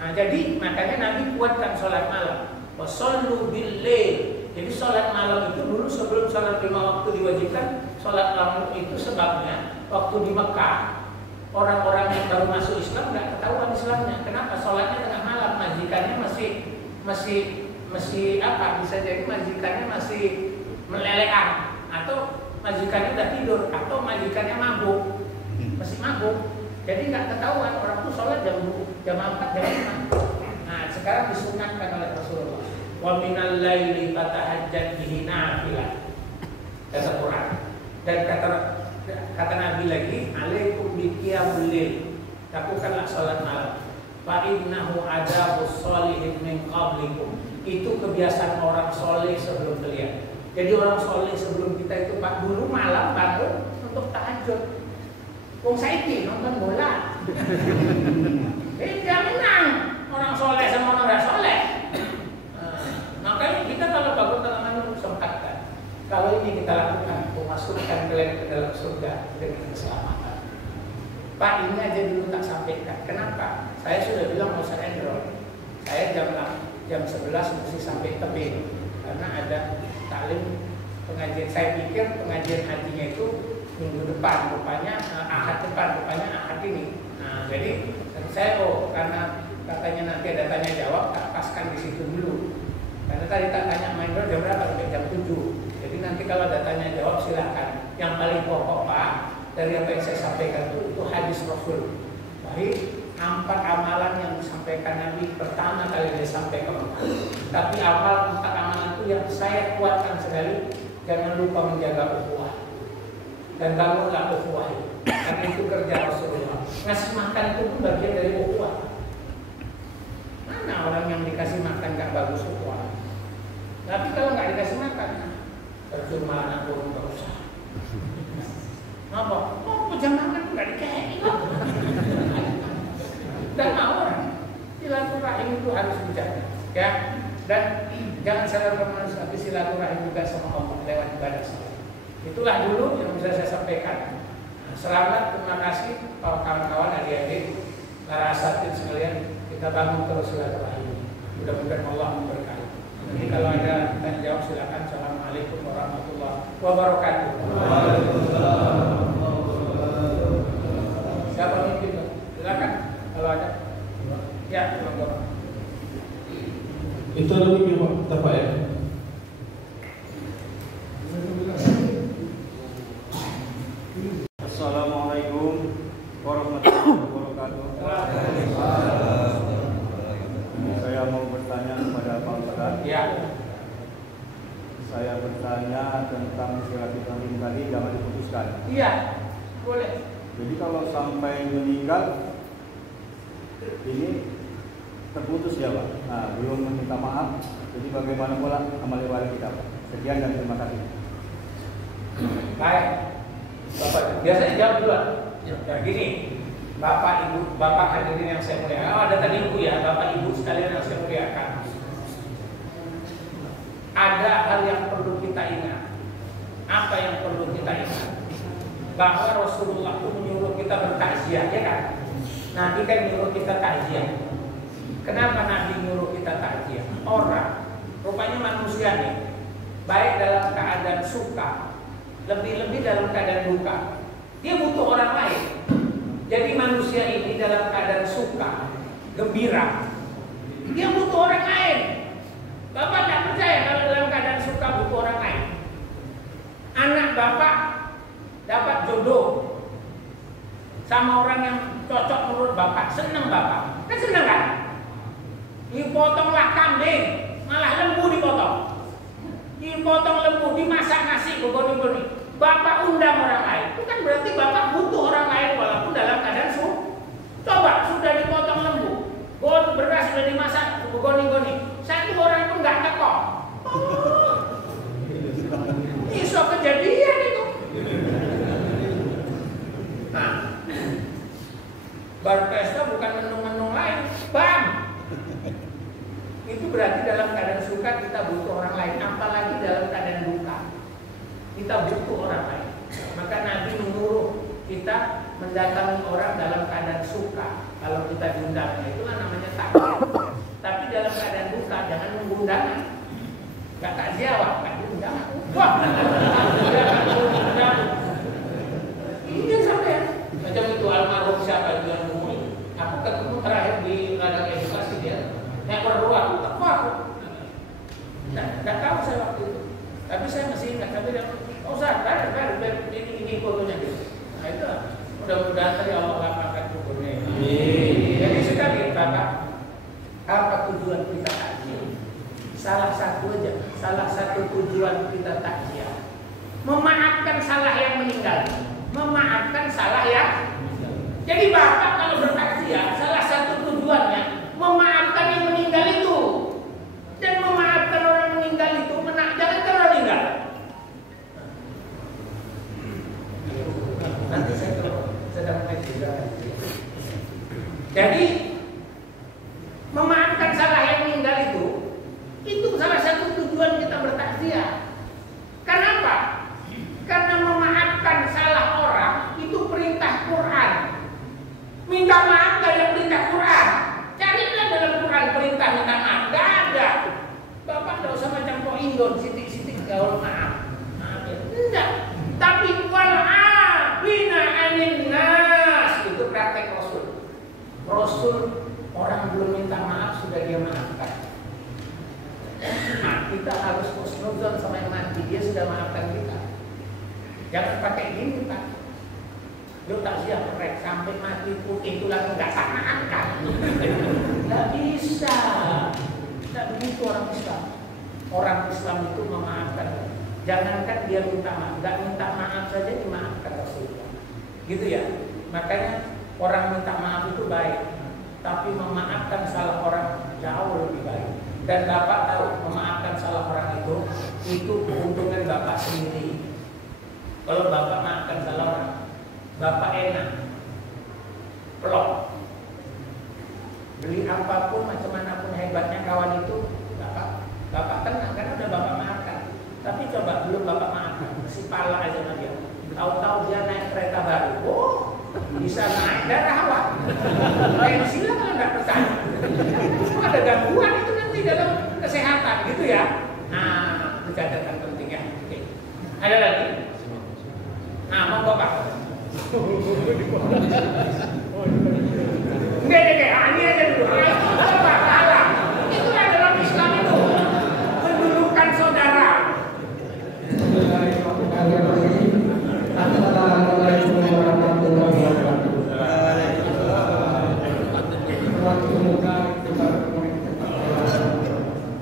Nah, jadi makanya Nabi kuatkan sholat malam. Wasallu bil-lail. Jadi sholat malam itu dulu sebelum sholat 5 waktu diwajibkan, sholat malam itu sebabnya waktu di Mekah orang-orang yang baru masuk Islam nggak ketahuan Islamnya. Kenapa? Sholatnya tengah malam, majikannya masih apa? Bisa jadi majikannya masih melelekan, atau majikannya udah tidur, atau majikannya mabuk, masih mabuk. Jadi nggak ketahuan orang tuh sholat jam 4 jam 5. Nah sekarang disunatkan oleh Rasulullah. Wa minal laili fatahajjat bihi nafilah. Kata Quran. Dan kata Nabi lagi, alaikum biqiyamul lail. Lakukanlah sholat malam. Fa innahu adabus sholihin min qablikum. Itu kebiasaan orang soleh sebelum kalian. Jadi orang soleh sebelum kita itu Pak dulu malam bangun untuk tahajud. Wong saiki nonton bola. Jangan menang orang soleh sama orang nggak soleh. Makanya kita kalau bangun tengah malam sempatkan. Kalau ini kita lakukan, memasukkan kalian ke dalam surga dengan keselamatan. Pak ini aja dulu tak sampaikan. Kenapa? Saya sudah bilang mau saya Android. Saya jam 11 mesti sampai tebing karena ada taklim pengajian. Saya pikir pengajian hajinya itu minggu depan, rupanya ahad depan, rupanya ahad ini. Nah, jadi saya karena katanya nanti ada tanya jawab, tak paskan di situ dulu. Karena tadi tak tanya main jam berapa, sampai jam 7. Jadi nanti kalau ada tanya jawab silakan. Yang paling pokok Pak dari apa yang saya sampaikan itu hadis Rasul. Baik, 4 amalan yang disampaikan Nabi pertama kali dia sampaikan. Tapi amal 4 amalan itu yang saya kuatkan sekali. Jangan lupa menjaga ukhuwah. Dan bangunlah ukhuwah itu. Karena itu kerja Rasulullah. Ngasih makan itu pun bagian dari ukhuwah. Mana orang yang dikasih makan gak bagus ukhuwah? Tapi kalau nggak dikasih makan, percuma anak burung berusaha. Apa? Oh, jam makan nggak dikasih. Dan orang silaturahim itu harus dijaga, ya. Dan jangan salah bermaksud, tapi silaturahim juga sama Allah lewat ibadah salat. Itulah dulu yang bisa saya sampaikan. Selamat, terima kasih para kawan-kawan, adik-adik, para asatidz sekalian. Kita bangun terus silaturahim. Mudah-mudahan Allah memberkahi. Jadi kalau ada tanya jawab silakan. Assalamualaikum warahmatullahi wabarakatuh. Waalaikumsalam. Siapa mimpin? Silakan kalau ada. Ya, monggo. Itu ada mimpin Pak ya? Assalamualaikum warahmatullahi wabarakatuh. Saya mau bertanya kepada Pak Ustadz. Ya. Saya bertanya tentang silaturahim tadi, jangan diputuskan. Iya, boleh. Jadi kalau sampai meninggal, ini terputus ya Pak. Nah, belum meminta maaf. Jadi bagaimana pula amal ibadah kita Pak? Sekian dan terima kasih. Baik, Bapak biasanya jawab duluan. Ya gini, Bapak Ibu, Bapak hadirin yang saya muliakan. Oh, ada tadi Ibu ya, Bapak Ibu sekalian yang saya muliakan. Ada hal yang perlu kita ingat. Apa yang perlu kita ingat? Bahwa Rasulullah itu menyuruh kita bertakziah, ya kan? Nabi kan menyuruh kita takziah. Kenapa Nabi menyuruh kita takziah? Orang, rupanya manusia nih, baik dalam keadaan suka, lebih-lebih dalam keadaan duka, dia butuh orang lain. Jadi manusia ini dalam keadaan suka, gembira, dia butuh orang lain. Bapak tidak percaya kalau dalam keadaan suka butuh orang lain. Anak Bapak dapat jodoh sama orang yang cocok menurut Bapak, senang Bapak, kan senang kan? Dipotonglah kambing, malah lembu dipotong. Dipotong lembu, dimasak nasi, begoni-begoni. Bapak undang orang lain, itu kan berarti Bapak butuh orang lain walaupun dalam keadaan suka. Coba sudah dipotong lembu, beras sudah dimasak, begoni-begoni. Satu orang pun nggak tekok. Iso kejadian itu. Nah, berpesta bukan menu-menu lain, bang. Itu berarti dalam keadaan suka kita butuh orang lain, apalagi dalam keadaan duka kita butuh orang lain. Maka Nabi menyuruh kita mendatangi orang dalam keadaan suka. Kalau kita diundang, itulah namanya takziah. Tapi dalam keadaan duka jangan nunggu undangan. Gak takziah, gak diundang. Wah, iya sampai ya. Macam itu almarhum siapa yang ngomong. Aku ketemu terakhir di ladang edukasi dia. Yang perlu aku teko aku. Tidak tahu saya waktu itu. Tapi saya masih ingat. Tapi dia, oh sadar, ini fotonya gitu. Nah itu mudah-mudahan tadi Allah lapangkan kuburnya. Jadi sekali Bapak, apa tujuan kita takziah? Salah satu tujuan kita takziah, memaafkan salah yang meninggal, memaafkan salah yang. Jadi Bapak kalau bertakziah, salah satu tujuannya memaafkan yang meninggal itu. Dan memaafkan orang meninggal itu jangan orang meninggal. Nanti saya sedang mengajar. Jadi memaafkan salah yang meninggal itu salah satu tujuan kita bertakziah. Kenapa? Karena memaafkan salah orang itu perintah Quran. Minta maaf gak ada perintah Quran. Carilah dalam Quran perintah minta maaf. Gak ada. Bapak gak usah macam kok Indon sitik-sitik gaul maaf. Enggak. Tapi wal'afina 'anil nas, itu praktek Rasul. Rasul orang belum minta maaf sudah dia maafkan. Nah, kita harus husnuzon sama yang mati, dia sudah maafkan kita. Jangan pakai gini Pak. Lu takziah korek sampai mati putih itu langsung nggak tak maafkan. Nggak bisa. Nggak begitu orang Islam. Orang Islam itu memaafkan. Jangankan dia minta maaf, nggak minta maaf saja dimaafkan Rasulullah. Gitu ya. Makanya orang minta maaf itu baik, tapi memaafkan salah orang jauh lebih baik. Dan Bapak tahu memaafkan salah orang itu keuntungan Bapak sendiri. Kalau Bapak maafkan salah orang, Bapak enak, pelok. Beli apapun macam manapun hebatnya kawan itu, Bapak tenang karena udah Bapak maafkan. Tapi coba belum Bapak maafkan, si pala aja sama dia. Tahu-tahu dia naik kereta baru, oh bisa naik darah awak. Pensiun kalau nggak percaya, itu ada gangguan itu nanti dalam kesehatan gitu ya. Nah, itu catatan penting ya. Oke. Ada lagi? Nah, mau Bapak. Enggak, ini aja dulu. Coba salah. Itu dalam Islam itu mendudukan saudara. Assalamualaikum warahmatullahi wabarakatuh. Semoga kita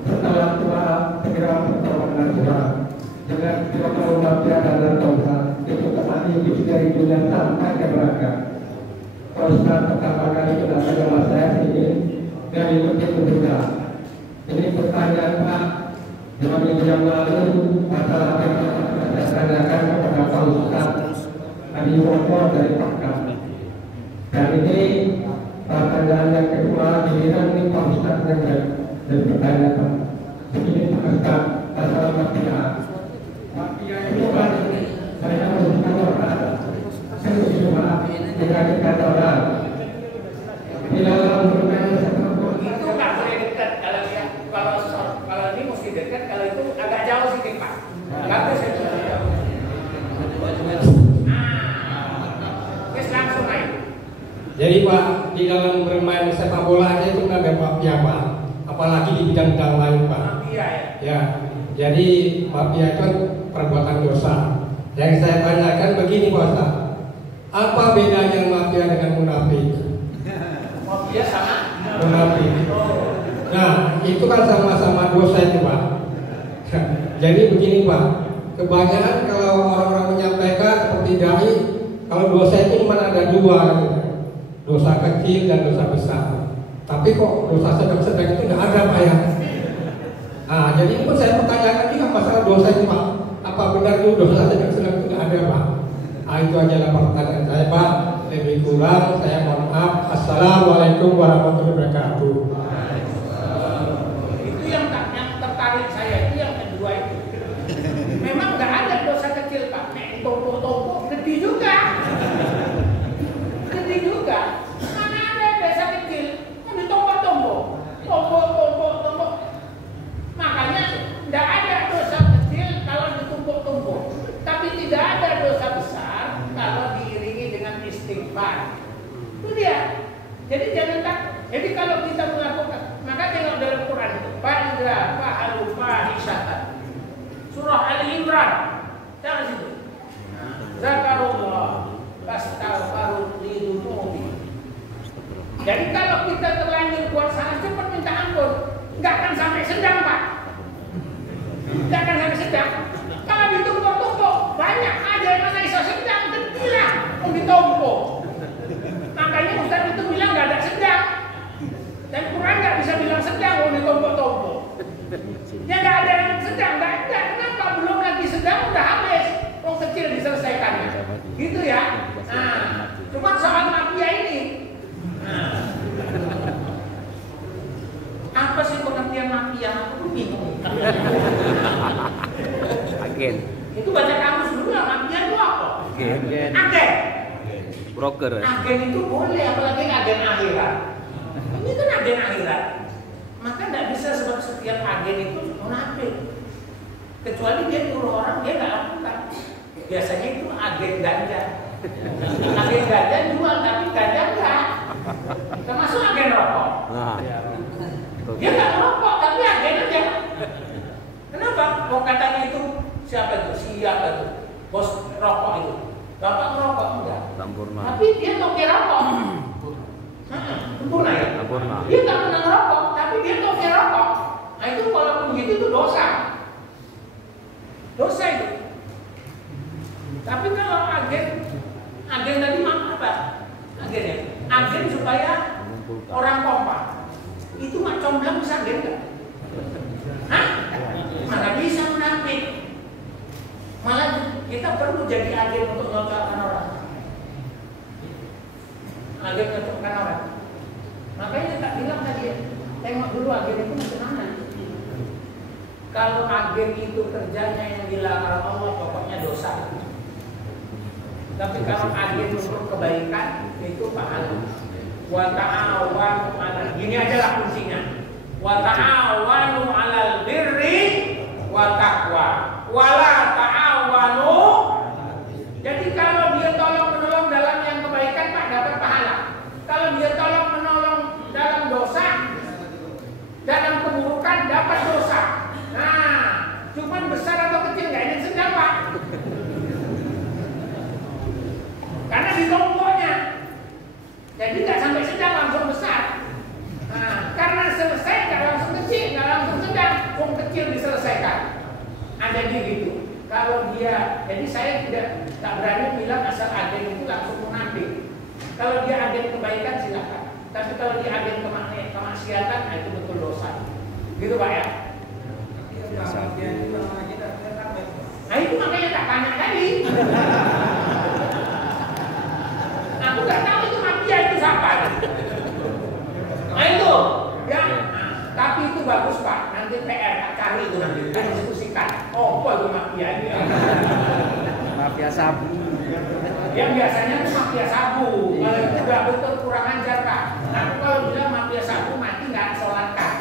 setelah tua segera bertolak Tuhan dengan kemampuan dan Tuhan itu kembali dari dunia tanpa keberagaman. Ustaz pertama kali kedatangan saya ini dari begitu juga. Ini pertanyaan Pak, dalam minggu yang lalu masalah yang saya tanyakan kepada Pak Ustadz Adi Woko dari Pakar. Dan ini pertanyaan yang kedua, giliran ini Pak Ustadz yang dari bertanya Pak. Begini Pak Ustadz, masalah mafia. Mafia itu kan saya merupakan orang, saya cuma dikatakan orang. Di dalam bermain itu nggak boleh dekat kalau ini mesti dekat, kalau itu agak jauh sih Pak. Nggak bisa jauh. Terus langsung aja. Jadi Pak, di dalam bermain sepak bola aja itu nggak ada mafia Pak, apalagi di bidang-bidang lain Pak. Mafia ya. Ya, jadi mafia itu perbuatan dosa. Yang saya tanyakan begini Pak Ustaz, apa bedanya mafia dengan munafik? Mafia sama Munafik. Nah, itu kan sama-sama dosa itu Pak. Jadi begini Pak, kebanyakan kalau orang-orang menyampaikan seperti dai, kalau dosa itu cuma ada dua, gitu. Dosa kecil dan dosa besar. Tapi kok dosa sedang-sedang itu nggak ada Pak ya? Nah, jadi ini pun saya pertanyakan juga masalah dosa itu Pak. Apa benar itu dosa sedang-sedang itu nggak ada Pak? Nah, itu adalah pertanyaan saya Pak. Lebih kurang saya mohon maaf. Assalamualaikum warahmatullahi wabarakatuh. itu yang tertarik saya itu yang kedua itu. Memang nggak ada dosa kecil Pak. Nek tompo-tompo gede juga. Gede juga. Mana ada dosa kecil? Mau ditompo-tompo. Tompo. Makanya nggak ada dosa kecil kalau ditumpuk-tumpuk. Tapi tidak ada dosa besar kalau diiringi dengan istighfar. Itu dia. Jadi jangan takut. Jadi kalau kita melakukan, maka tengok dalam Quran itu. Fa'idza fa'alu fahishatan. Surah Ali Imran. Jangan situ. Zakarullah fastaghfiru lidzunubihim. Jadi kalau kita terlanjur buat salah cepat minta ampun, nggak akan sampai sedang Pak. Nggak akan sampai sedang. Kalau ditumpuk-tumpuk, banyak aja yang mana iso sedang, gila, mau ditumpuk. Makanya Ustaz itu bilang nggak ada sedang. Dan Quran nggak bisa bilang sedang mau ditumpuk-tumpuk. Ya nggak ada yang sedang, nggak ada. Kenapa? Belum lagi sedang udah habis. Yang kecil diselesaikan. Gitu ya. Nah, cuma soal mafia ini. Nah, apa sih pengertian mafia? Aku bingung. Agen. Itu baca kamus dulu lah, mafia itu apa? Agen. Agen. Broker. Agen itu boleh, apalagi agen akhirat. Ini kan agen akhirat. Maka tidak bisa sebab setiap agen itu munafik. Kecuali dia nyuruh orang, dia nggak lakukan. Biasanya itu agen ganja. Agen ganja jual, tapi ganja enggak. Termasuk agen rokok. Nah. Dia nggak merokok, tapi agen aja. Kenapa? Mau katanya itu siapa itu? Bos rokok itu. Bapak merokok enggak? Sampurna. Tapi dia toke rokok. Sempurna ya? Sampurna. Dia nggak pernah ngerokok, tapi dia toke rokok. Nah itu kalau begitu itu dosa. Dosa itu. Tapi kalau agen tadi apa? Agen ya? Agen supaya orang kompak. Itu mak comblang bisa agen nggak? Hah? Mana bisa munafik? Malah kita perlu jadi agen untuk nyocokkan orang. Agen nyocokkan orang. Makanya tak bilang tadi, tengok dulu agen itu bagaimana. Kalau agen itu kerjanya yang dilarang Allah, pokoknya dosa. Tapi kalau agen untuk kebaikan itu pahala. Wa ta'awanu 'alal, gini aja lah fungsinya. Wa ta'awanu 'alal birri wa taqwa. Wala ta'awanu. Jadi kalau dia tolong menolong dalam yang kebaikan Pak dapat pahala. Kalau dia tolong menolong dalam dosa, dalam keburukan dapat dosa. Nah, cuman besar atau kecil nggak ada yang sedang Pak. Karena ditompoknya. Jadi nggak sampai sedang langsung besar. Nah, karena selesai nggak langsung kecil, nggak langsung sedang, wong kecil diselesaikan. Ada di gitu. Kalau dia, jadi saya tak berani bilang asal agen itu langsung munafik. Kalau dia agen kebaikan silakan. Tapi kalau diambil kemaksiatan, nah itu betul dosa. Gitu Pak ya? Nah itu makanya tak tanya tadi. Aku nggak tahu itu mafia itu siapa. Nah itu, ya. Nah, tapi itu bagus Pak. Nanti PR tak cari itu nanti kita diskusikan. Oh, apa itu mafia ini? Mafia sabu. Yang biasanya itu mafia sabu. Kalau itu nggak betul kurang ajar Pak. Aku kalau bilang mafia sabu mati nggak disolatkan.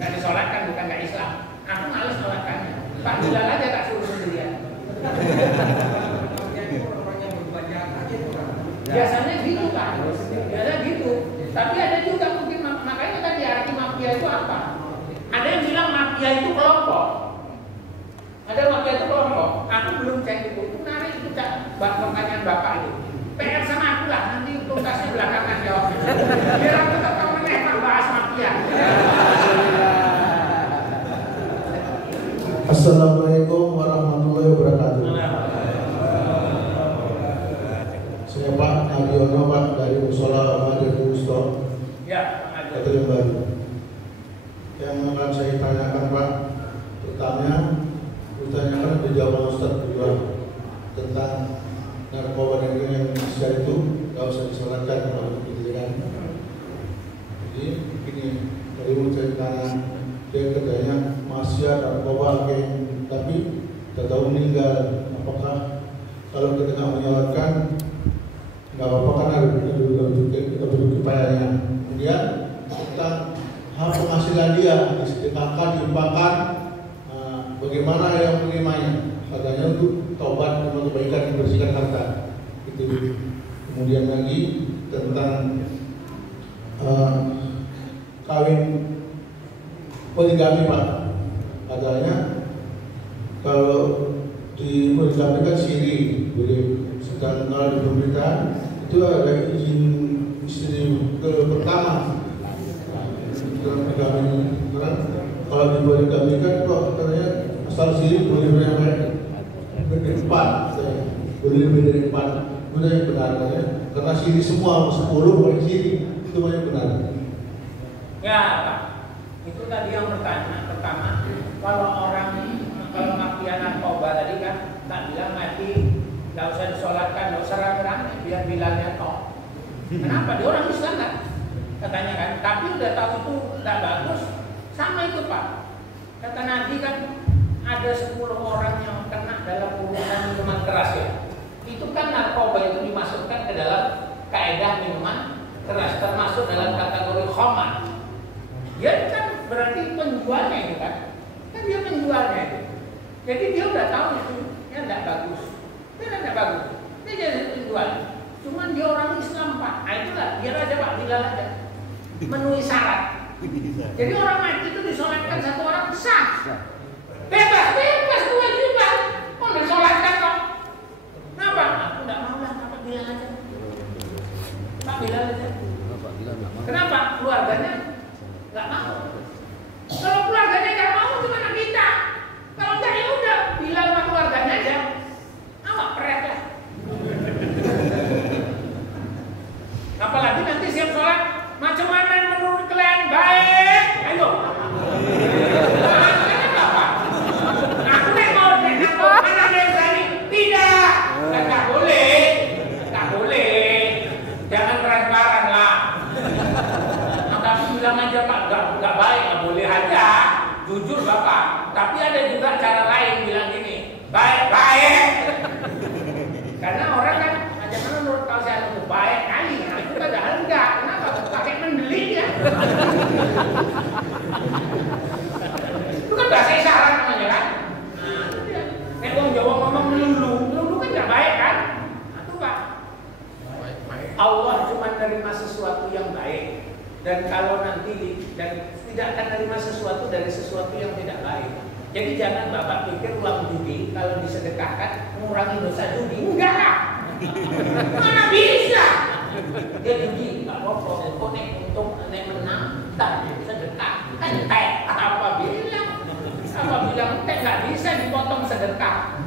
Nggak disolatkan bukan nggak Islam. Aku males sholatkannya. Pak Bilal aja tak suruh sendirian. Biasanya gitu Pak. Biasanya gitu. Tapi ada juga mungkin makanya tadi arti mafia itu apa? Ada yang bilang mafia itu kelompok. Ada mafia itu kelompok. Aku belum cek itu. Menarik itu pertanyaan Bapak itu. PR sama aku lah. Nanti tuntasnya belakangan jawabnya. Biar aku tetap mengenai bahas mafia. Assalamualaikum warahmatullahi wabarakatuh. Saya Pak Nagiono Pak dari Musola Madani Musto. Ya, Kota Baru. Yang akan saya tanyakan Pak, pertama, ditanyakan di jawaban Ustaz kedua tentang narkoba dan yang Indonesia itu nggak usah disolatkan kalau begitu kan. Jadi begini, dari mulut saya tanya. Dia katanya masih ada narkoba tapi tak tahu meninggal. Apakah kalau kita nggak menyalakan nggak apa-apa kan ada duduk kipayanya. Kemudian tentang hak penghasilan dia disedekahkan, diumpahkan, bagaimana yang menerimanya? Katanya untuk taubat dan kebaikan membersihkan harta. Itu. Kemudian lagi tentang kawin poligami Pak, katanya kalau di poligami kan siri boleh, sedangkan kalau di pemerintahan itu ada izin istri pertama. Poligami, kalau di poligami kan kok katanya asal siri boleh berempat, boleh lebih dari 4, itu yang benar katanya, karena siri semua 10 boleh siri, itu yang benar. Ya Pak. Itu tadi yang pertama, kalau mafia narkoba tadi kan tak bilang mati, nggak usah disolatkan, nggak usah rame-rame, biar Bilalnya toh. Kenapa? Dia orang Islam kan, katanya kan. Tapi udah tahu itu nggak bagus, sama itu Pak. Kata Nabi kan ada 10 orang yang kena dalam urusan minuman keras ya. Itu kan narkoba itu dimasukkan ke dalam kaidah minuman keras, termasuk dalam kategori khamar. Dia kan berarti penjualnya itu kan dia penjualnya itu. Jadi dia udah tahu itu yang tidak bagus, tidak bagus. Dia jadi penjual. Cuman dia orang Islam Pak. Nah itulah biar aja Pak Bilal aja memenuhi syarat. Jadi orang mati itu disolatkan 1 orang sah. Bebas kewajiban. Mau disolatkan kok. Kenapa? Aku tidak mau lah. Pak Bilal aja. Pak Bilal aja. Kenapa? Keluarganya nggak mau. Kalau keluarganya nggak mau, gimana kita? Kalau nggak ya udah, Bilal sama keluarganya aja. Awak peret lah. Apalagi nanti siap sholat, macam mana menurut kalian baik? Ayo. Kenapa? Aku nih mau mana ada yang berani? Tidak. Nggak boleh. Nggak boleh. Jangan transparan lah. Bilang aja Pak, nggak baik, nggak boleh aja, jujur Bapak. Tapi ada juga cara lain bilang gini, baik. Karena orang kan, macam mana menurut kau saya itu baik kali, aku padahal enggak. Kenapa? Pakai mendelik ya. Itu kan bahasa isyarat namanya kan. Nah, itu dia. Nek orang Jawa ngomong melulu kan nggak baik kan? Nah, itu Pak. Allah cuma menerima sesuatu yang baik. Dan kalau nanti dan tidak akan menerima sesuatu dari sesuatu yang tidak baik. Jadi jangan Bapak pikir uang judi kalau disedekahkan mengurangi dosa judi. Enggak. Mana bisa? Dia judi nggak apa-apa. Kok nek untung nek menang tak sedekah. Ente apa bilang? Ente nggak bisa dipotong sedekah.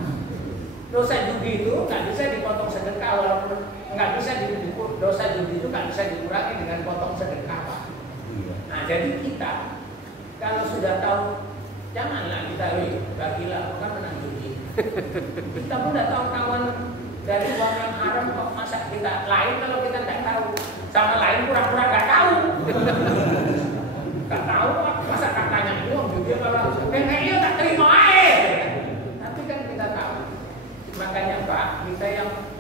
Dosa judi itu nggak bisa dipotong sedekah walaupun nggak bisa dosa judi itu nggak bisa dikurangi dengan potong sedekah, Pak. Nah, jadi kita kalau sudah tahu, janganlah kita bagilah bukan menang judi. Kita pun tidak tahu kawan dari uang yang haram kok, masa kita lain kalau kita tidak tahu, sama lain pura-pura nggak tahu. Nggak tahu masa katanya itu uang judi kalau kayaknya tak terima air. Tapi kan kita tahu. Makanya Pak, kita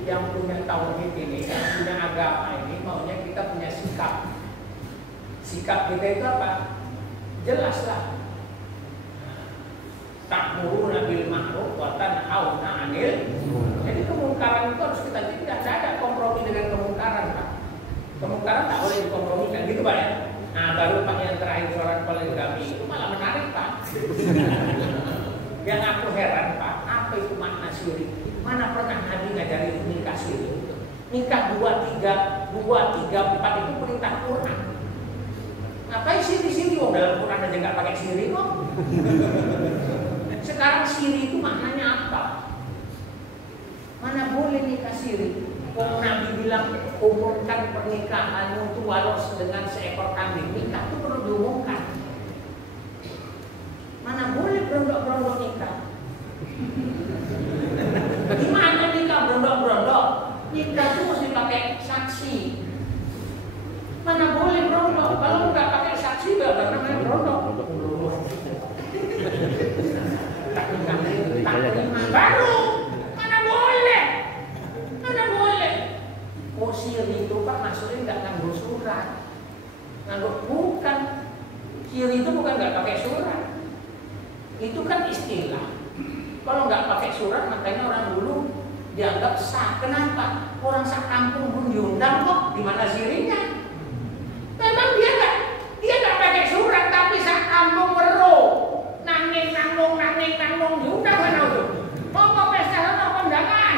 yang punya tauhid ini, yang punya agama ini, maunya kita punya sikap. Sikap kita itu apa? Jelaslah. Ta'muruna bil ma'ruf wa tanhauna 'anil. Jadi kemungkaran itu harus kita tidak ada kompromi dengan kemungkaran, Pak. Kemungkaran tak boleh dikompromikan, gitu Pak ya. Nah, baru Pak yang terakhir surat poligami itu malah menarik, Pak. Yang aku heran, Pak, apa itu makna syirik? Mana pernah Nabi ngajarin nikah syirik? Nikah 2, 3, 4 itu perintah Quran. Ngapain siri-siri? Oh, dalam Quran aja nggak pakai siri kok. Sekarang siri itu maknanya apa? Mana boleh nikah siri? Oh, Nabi bilang umumkan pernikahanmu itu walau dengan seekor kambing. Nikah itu perlu diumumkan. Mana boleh berondok-berondok nikah? Gimana nikah berondok-berondok? Nikah itu mesti pakai saksi. Mana boleh berondok? Kalau nggak pakai saksi, nggak namanya berondok. Baru mana boleh? Mana boleh? Oh, siri itu Pak maksudnya nggak nganggo surat. Nganggo bukan. Siri itu bukan nggak pakai surat. Itu kan istilah. Kalau nggak pakai surat, makanya orang dulu dianggap sah. Kenapa? Orang sak kampung pun diundang kok. Di mana sirinya? Memang dia nggak pakai surat, tapi sak kampung weruh. Nanging diundang mana itu? Mau pesta sama kondangan?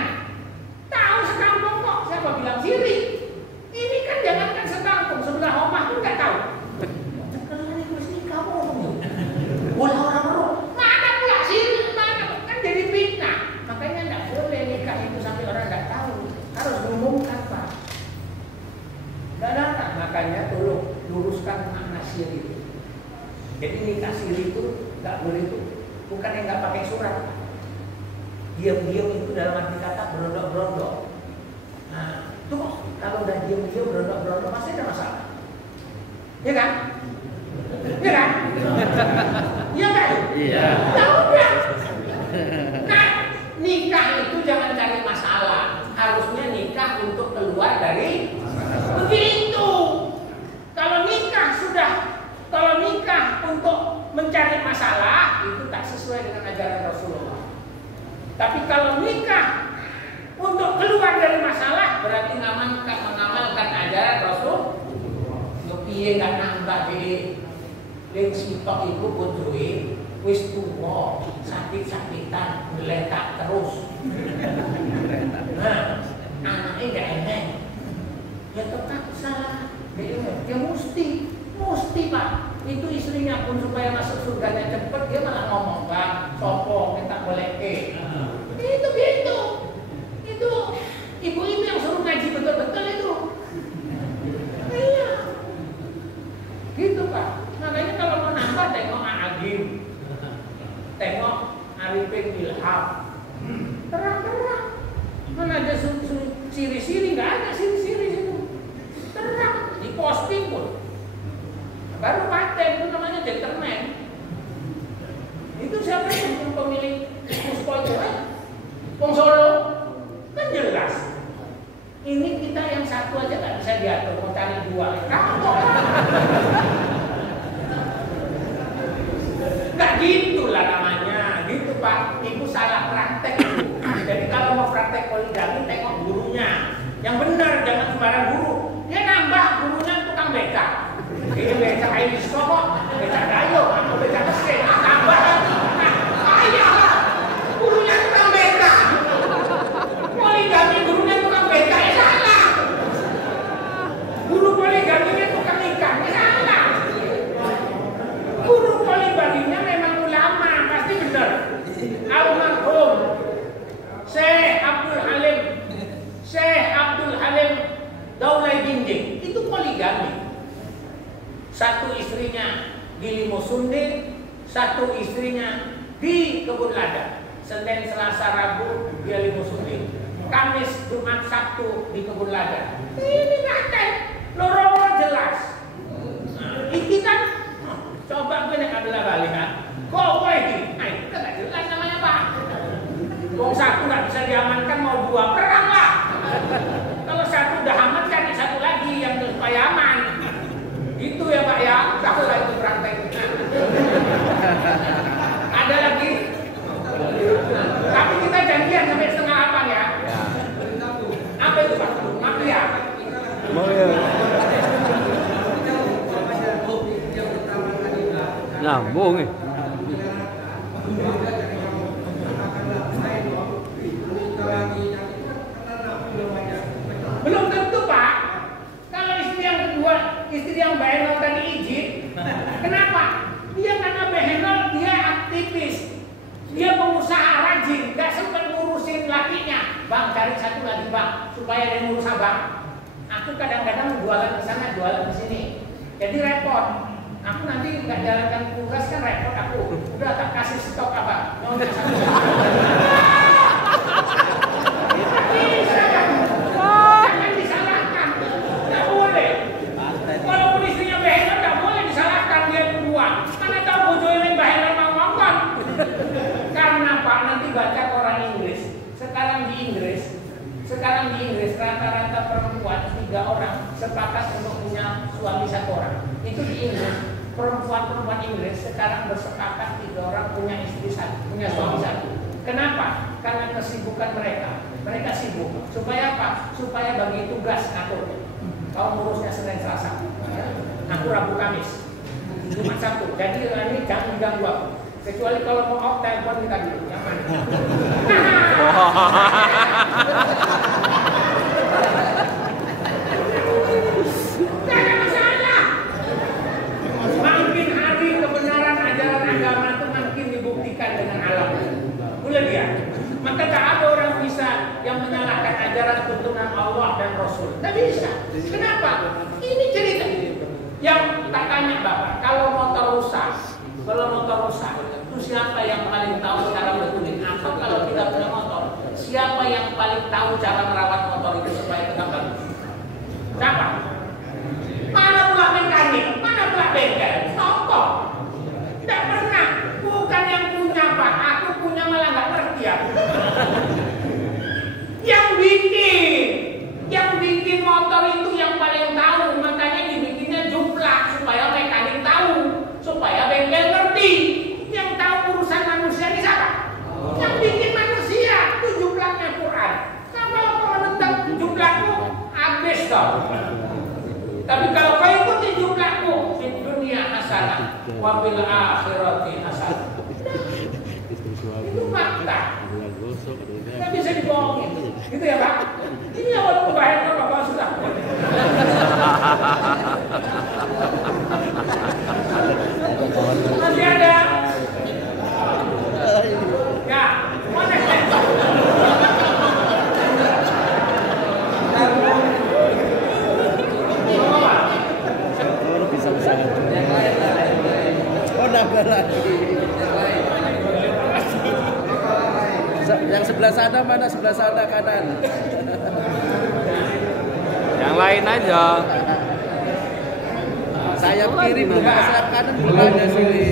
Tahu sekampung kok. Siapa bilang siri? Ini kan jangankan sekampung, sebelah omah pun nggak tahu. Kalau ini mesti kamu ngomong. Bola orang weruh. Mana pula siri? Mana? Kan jadi fitnah. Makanya nggak boleh nikah itu sampai orang nggak tahu. Harus diumumkan, Pak. Nah, makanya tolong luruskan makna siri itu. Jadi nikah siri itu nggak boleh itu. Bukan yang nggak pakai surat. Diam-diam itu dalam arti kata berondok-berondok. Nah, itu kalau udah diam-diam berondok-berondok pasti ada masalah. Ya kan? Ya kan? Iya kan? Iya. Ya udah. Nah, nikah itu jangan cari masalah. Harusnya nikah untuk keluar dari begitu. Kalau nikah untuk mencari masalah itu tak sesuai dengan ajaran Rasulullah. Tapi kalau nikah untuk keluar dari masalah berarti mengamalkan ajaran Rasul. Piye kan nambah di sitok iku bojoe wis tuwa, sakit-sakitan, meletak terus. Nah, anaknya gak enak. Ya tetap salah. Dia mesti Pak. Itu istrinya pun supaya masuk surganya cepat dia malah ngomong, Bang, sopo minta boleh Itu gitu. Itu ibu-ibu yang suruh ngaji betul-betul itu. Iya. Gitu Pak. Makanya kalau mau nambah tengok Agim, tengok Arifin Ilham, terang-terang. Mana ada siri-siri, nggak ada siri-siri situ. Terang, di posting pun. Baru paten itu namanya gentleman. Itu siapa yang pemilik Puspo itu kan? Wong Solo kan jelas. Ini kita yang satu aja nggak bisa diatur, mau cari dua. Nggak gitulah namanya, gitu Pak. Ibu salah praktek itu. Jadi kalau mau praktek poligami tengok gurunya. Yang benar, jangan sembarang guru. Dia nambah gurunya tukang becak. Ini becak air kok, becak kayu, atau becak mesin, tambah lagi. Nah, ayolah, gurunya tukang becak. Poligami gurunya tukang becak, ya salah. Guru poligaminya tukang ikan, ya salah. Guru poligaminya memang ulama, pasti benar. Almarhum Syekh Abdul Halim Daulay Dinding itu poligami. Satu istrinya di Limusunde, satu istrinya di Kebun Lada. Senin, Selasa, Rabu dia Limusunde. Kamis, Jumat, Sabtu di Kebun Lada. Ini ngaten, loro-loro jelas. Nah, ini kan, coba gue nek ambil balik kan. Kok ini? Nah, itu nggak jelas namanya Pak. Wong satu nggak bisa diamankan mau dua perang lah. Kalau satu udah aman kan satu lagi yang supaya aman. Itu ya Pak ya. Tahu lah itu praktek. Ada lagi. Tapi kita janjian sampai setengah 8 ya. Apa itu Pak? Mafia. Nyambung nih. Belum tentu Pak. Kalau istri yang kedua, istri yang behenol tadi izin. Kenapa? Dia karena behenol, dia aktivis. Dia pengusaha rajin, gak sempat ngurusin lakinya. Bang, cari satu lagi Bang, supaya dia ngurus abang. Aku kadang-kadang jualan ke sana, jualan ke sini. Jadi repot. Aku nanti nggak jalankan tugas kan repot aku. Udah tak kasih stok apa? Mau satu. Jangan disalahkan. Nggak boleh. Walaupun istrinya behenol nggak boleh disalahkan dia kedua. Mana tahu bojonya yang behenol mau ngomong. Karena Pak nanti baca koran Inggris. Sekarang di Inggris rata-rata perempuan 3 orang sepakat untuk punya suami 1 orang. Itu di Inggris. Perempuan Inggris sekarang bersepakat 3 orang punya istri 1, punya suami 1. Kenapa? Karena kesibukan mereka. Mereka sibuk. Supaya apa? Supaya bagi tugas ngatur. Kau ngurusnya Senin Selasa. Aku Rabu Kamis. Jumat Sabtu. Jadi ini jangan diganggu aku. Kecuali kalau mau off telepon kita dulu. Yang mana? Jangan masalah. Makin hari kebenaran ajaran agama itu makin dibuktikan dengan alam. Boleh dia. Maka tak ada orang bisa yang menyalahkan ajaran tuntunan Allah dan Rasul. Tidak bisa. Kenapa? Ini cerita. Yang tak tanya Bapak, kalau motor rusak, itu siapa yang paling tahu cara betulin? Atau kalau tidak punya motor, siapa yang paling tahu cara merawat motor itu supaya tetap bagus? Siapa? Mana pula mekanik? Mana pula bengkel? Toko. Tidak pernah. Bukan yang punya Pak. Aku punya malah nggak ngerti ya. Yang bikin motor itu yang paling tahu. Makanya dibikinnya juplak supaya mekanik tahu, supaya bengkel ngerti. Yang tahu urusan manusia ini siapa? Yang bikin manusia itu juplaknya Quran. Nah, kalau kau menentang juplakmu, habis kau. Tapi kalau kau ikuti juplakmu, di dunia hasanah, wa fil akhirati hasanah. Itu fakta. Nggak bisa dibohongin. Gitu ya Pak? Ini awal pembahasan Bapak sudah. Masih ada? Ya, mana? Oh, nambah lagi. Yang sebelah sana mana? Sebelah sana kanan. Yang lain aja. Sayap kiri buka, sayap kanan buka aja sini.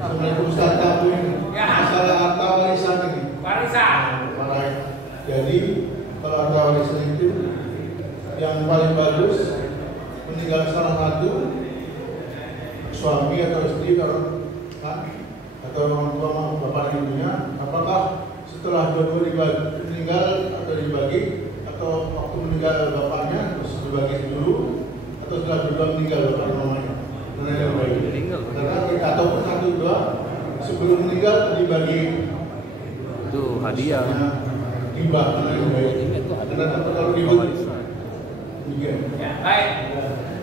Sebelum Ustaz tahu masalah harta warisan ini. Warisan. Jadi kalau harta warisan itu yang paling bagus meninggal salah satu suami atau istri atau orang tua bapak dan ibunya, apakah setelah dua-dua meninggal atau dibagi, atau waktu meninggal bapaknya terus dibagi dulu, atau setelah dua meninggal bapak dan mamanya? Mana yang baik? Karena ataupun satu dua sebelum meninggal dibagi. Itu hadiah. Hibah, mana yang baik? Karena kalau dibagi. Ya, baik.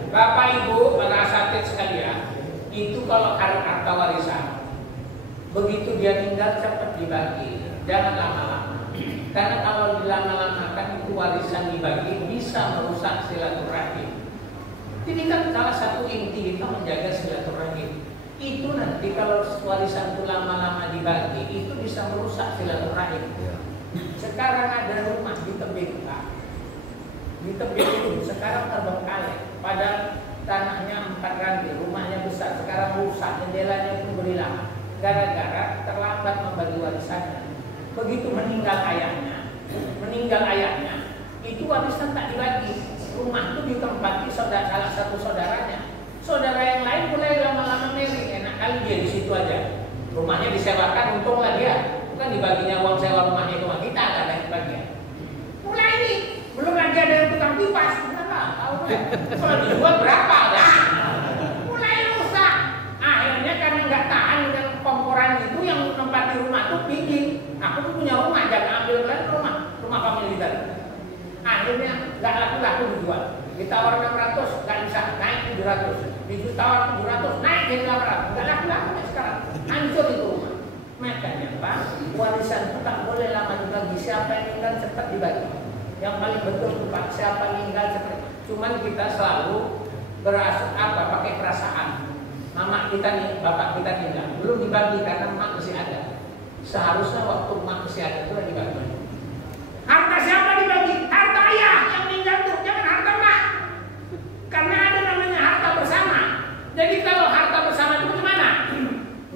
Bapak Ibu para asatidz sekalian, itu kalau harta warisan, begitu dia tinggal cepat dibagi, jangan lama-lama. Karena kalau dilama-lamakan itu warisan dibagi bisa merusak silaturahim. Ini kan salah satu inti kita menjaga silaturahim. Itu nanti kalau warisan itu lama-lama dibagi itu bisa merusak silaturahim. Sekarang ada rumah di tebing Pak. Di tebing itu sekarang terbengkalai. Padahal tanahnya 4 ranting, rumahnya besar. Sekarang rusak, jendelanya pun berilang. Gara-gara terlambat membagi warisannya. Begitu meninggal ayahnya, itu warisan tak dibagi. Rumah itu ditempati salah satu saudaranya. Saudara yang lain mulai lama-lama miring, enak kali dia di situ aja. Rumahnya disewakan, untunglah dia. Bukan dibaginya uang sewa rumahnya cuma kita, nggak ada yang bagian. Mulai ini belum lagi ada yang tukang pipas, kenapa? Tahu kan? Kalau dijual berapa? Nah, mulai rusak. Akhirnya karena nggak tahan dengan komporan itu yang tempat di rumah tuh pinggir. Aku tuh punya rumah, jangan ambil kalian rumah family tadi. Akhirnya nggak laku dijual. Ditawar 600 nggak bisa, naik 700. Ditawar 700 naik jadi 800. Nggak laku sekarang. Hancur itu rumah. Makanya Pak, warisan itu tak boleh lama dibagi. Siapa yang meninggal cepat dibagi. Yang paling betul itu Pak, siapa yang meninggal cepat. Cuman kita selalu pakai perasaan. Mama kita nih, bapak kita tinggal, belum dibagi karena emak masih ada. Seharusnya waktu emak masih ada itu dibagi. Harta siapa dibagi? Harta ayah yang meninggal tuh, jangan harta emak. Karena ada namanya harta bersama. Jadi kalau harta bersama itu gimana?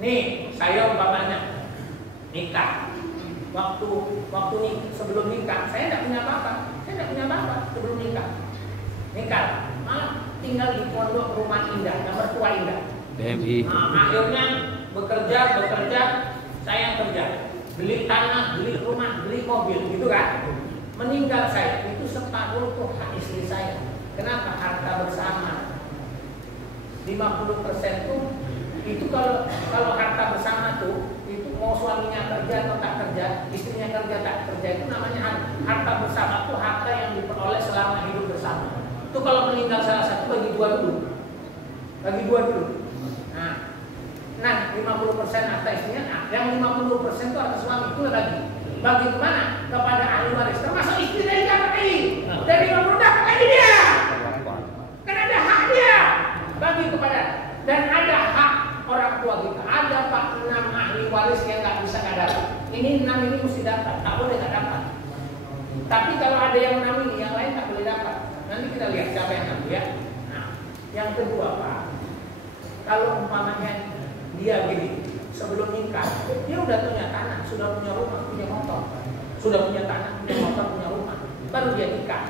Nih, saya umpamanya nikah. Waktu nih sebelum nikah, saya tidak punya apa-apa. Sebelum nikah. Nikah, malah tinggal di pondok rumah indah, yang mertua indah. BMI. Nah, akhirnya bekerja, saya yang kerja, beli tanah, beli rumah, beli mobil, gitu kan? Meninggal saya, itu separuh tuh hak istri saya. Kenapa? Harta bersama. 50% tuh, itu kalau harta bersama tuh, itu mau suaminya kerja atau tak kerja, istrinya kerja tak kerja, itu namanya harta bersama tuh harta yang diperoleh selama hidup bersama. Itu kalau meninggal salah satu bagi dua dulu. Nah 50% harta istrinya, yang 50% itu harta suami, itu bagi kemana? Kepada ahli waris, termasuk istri dari dapat lagi. Dari 50 dapat lagi dia. Kan ada hak dia. Bagi kepada, dan ada hak orang tua kita. Ada 46 ahli waris yang nggak bisa dapat. Ini 6 ini mesti dapat, tak boleh nggak dapat. Tapi kalau ada yang 6 ini, yang lain tak boleh dapat. Nanti kita lihat siapa yang ngambil ya. Nah, yang kedua Pak, kalau umpamanya dia gini, sebelum nikah, dia udah punya tanah, sudah punya rumah, punya motor, sudah punya tanah, punya motor, punya rumah, baru dia nikah.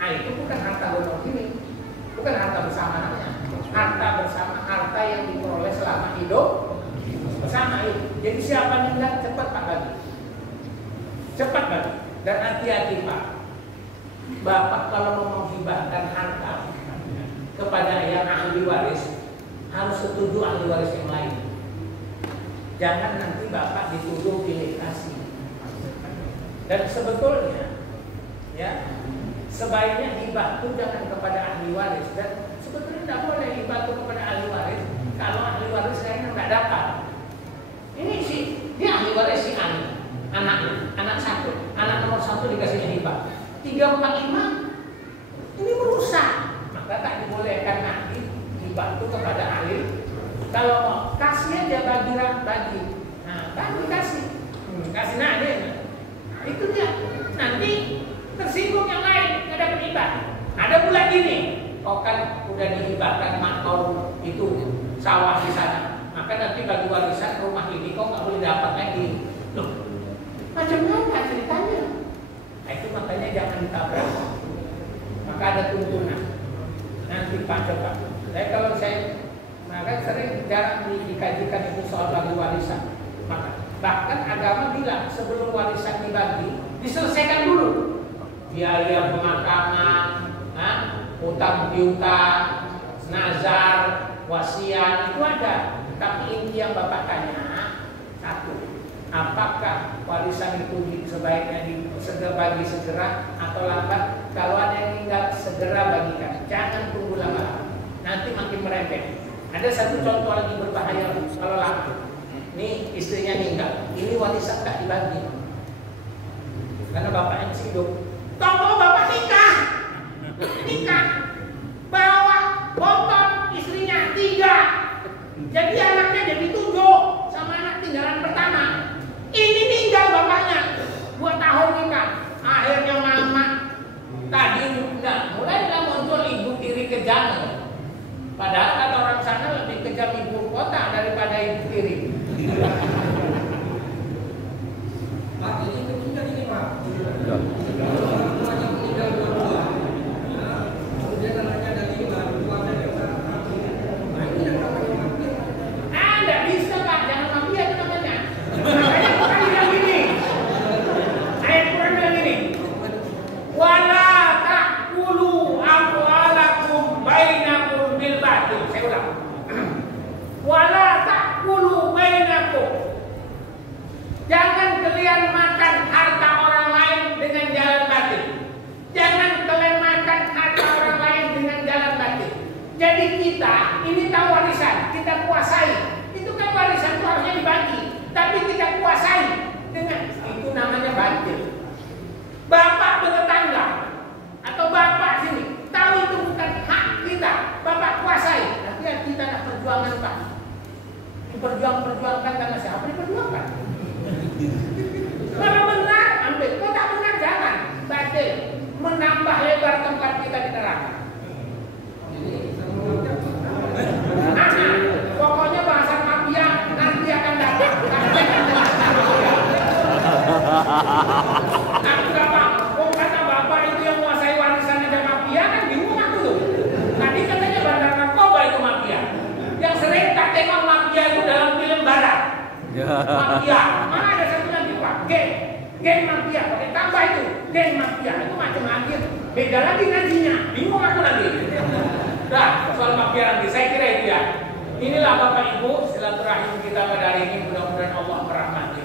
Nah itu bukan harta donor ini, bukan harta bersama namanya. Harta bersama, harta yang diperoleh selama hidup bersama itu. Jadi siapa nikah cepat Pak bagi, cepat bagi, dan hati-hati Pak. Bapak kalau mau menghibahkan harta kepada yang ahli waris, harus setuju ahli waris yang lain. Jangan nanti Bapak dituduh pilih kasih. Dan sebetulnya, ya, sebaiknya hibah itu jangan kepada ahli waris. Dan sebetulnya tidak boleh hibah itu kepada ahli waris kalau ahli waris lainnya nggak dapat. Ini sih dia ahli waris si anak satu, anak nomor 1 dikasihnya hibah. 3, 4, 5 ini merusak. Maka tak dibolehkan nanti dibantu kepada ahli. Kalau mau kasih aja bagi. Nah, kasih. Kasih dia. Itu dia. Nanti tersinggung yang lain, nggak dapat hibah. Ada bulan gini, kan udah dihibahkan makau itu sawah di sana. Maka nanti bagi warisan rumah ini kok nggak boleh dapat lagi. Loh, macam apa ceritanya? Nah, itu makanya jangan ditabrak. Maka ada tuntunan. Nanti Pak coba. Saya maka sering jarang dikajikan itu soal bagi warisan. Maka bahkan agama bilang sebelum warisan dibagi diselesaikan dulu biaya pemakaman, utang piutang, nazar, wasiat itu ada. Tapi inti yang Bapak tanya satu, apakah warisan itu sebaiknya bagi segera atau lambat? Kalau ada yang meninggal segera bagikan, jangan tunggu lama-lama. Nanti makin merembet. Ada satu contoh lagi berbahaya kalau lama. Ini istrinya meninggal, ini warisan tak dibagi. karena bapaknya masih hidup. Tahu bapak nikah, bawa motor istrinya 3, jadi anaknya jadi 7 sama anak tinggalan pertama. Ini tinggal bapaknya 2 tahun nikah, akhirnya mama tadi mulai muncul ibu tiri kejam. Padahal kata orang sana lebih kejam ibu kota daripada ibu tiri. Pak, ini kemudian ini Pak. Ya. Orang tuanya meninggal dua-dua. Kemudian anaknya ada 5, 2 ada yang mati. Nah ini yang namanya mati. Nggak bisa Pak, jangan mafia itu namanya. Makanya Quran bilang gini. Ayat Quran bilang gini. Wala ta'kulu amwalakum bainakum bil batil. Saya ulang. Wala ta'kulu bainakum. Jangan kalian makan harta orang lain dengan jalan batil. Jangan kalian makan harta orang lain dengan jalan batil. Jadi kita ini tahu warisan, kita kuasai. Itu kan warisan itu harusnya dibagi, tapi kita kuasai dengan itu namanya batil. Bapak bertetangga atau bapak sini tahu itu bukan hak kita, bapak kuasai. Tapi kita nak perjuangan Pak. Diperjuangkan karena siapa diperjuangkan? Kalau benar ambil, kalau tak benar jangan. Batil menambah lebar tempat kita di neraka. Pokoknya bahasa mafia nanti akan datang. Aku Bapak, kata Bapak itu yang menguasai warisan aja mafia kan bingung aku tuh. Tadi katanya bandar narkoba itu mafia. Yang sering tak tengok mafia itu dalam film barat. Mafia, mana ada satu lagi Pak? Geng mafia, pakai tambah itu. Geng mafia itu macam lagi. Beda lagi ngajinya, bingung aku lagi. Nah, soal mafia nanti saya kira itu ya. Inilah Bapak Ibu silaturahim kita pada hari ini, mudah-mudahan Allah merahmati.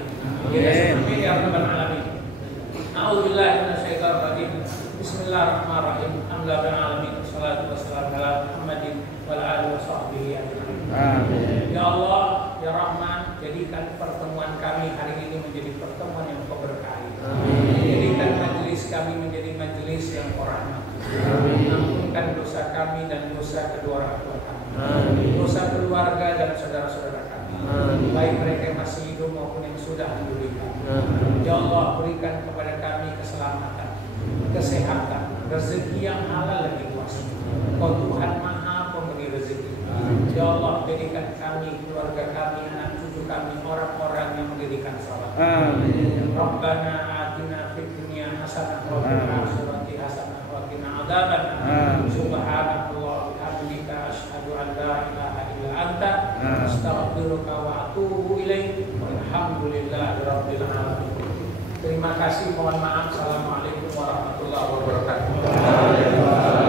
Amin ya rabbal alamin. A'udzubillahi minasyaitonir rajim. Bismillahirrahmanirrahim. Alhamdulillahil alamin. Wassalatu wassalamu ala Muhammadin wa ala alihi washabbihi ajmain. Ya Allah, ya Rahman, jadikan pertemuan kami hari ini menjadi pertemuan yang Kau berkahi. Jadikan majelis kami menjadi majelis yang Kau rahmati. Ampunkan dosa kami dan dosa kedua orang tua kami. Dosa keluarga dan saudara-saudara kami. Baik mereka yang masih hidup maupun yang sudah mendulikan. Ya Allah, berikan kepada kami keselamatan, kesehatan, rezeki yang halal lagi kuasa. Kau Tuhan Maha Pemberi rezeki. Ya Allah, jadikan kami, keluarga kami, anak cucu kami, orang-orang yang mendirikan salat. Rabbana atina fid dunya hasanah wa fil akhirati hasanah wa qina adzabannar. Subhanallah bihamdika asyhadu an la ilaha illa anta astaghfiruka wa atubu ilaik. Walhamdulillahirabbil alamin. Terima kasih, mohon maaf. Assalamualaikum warahmatullahi wabarakatuh.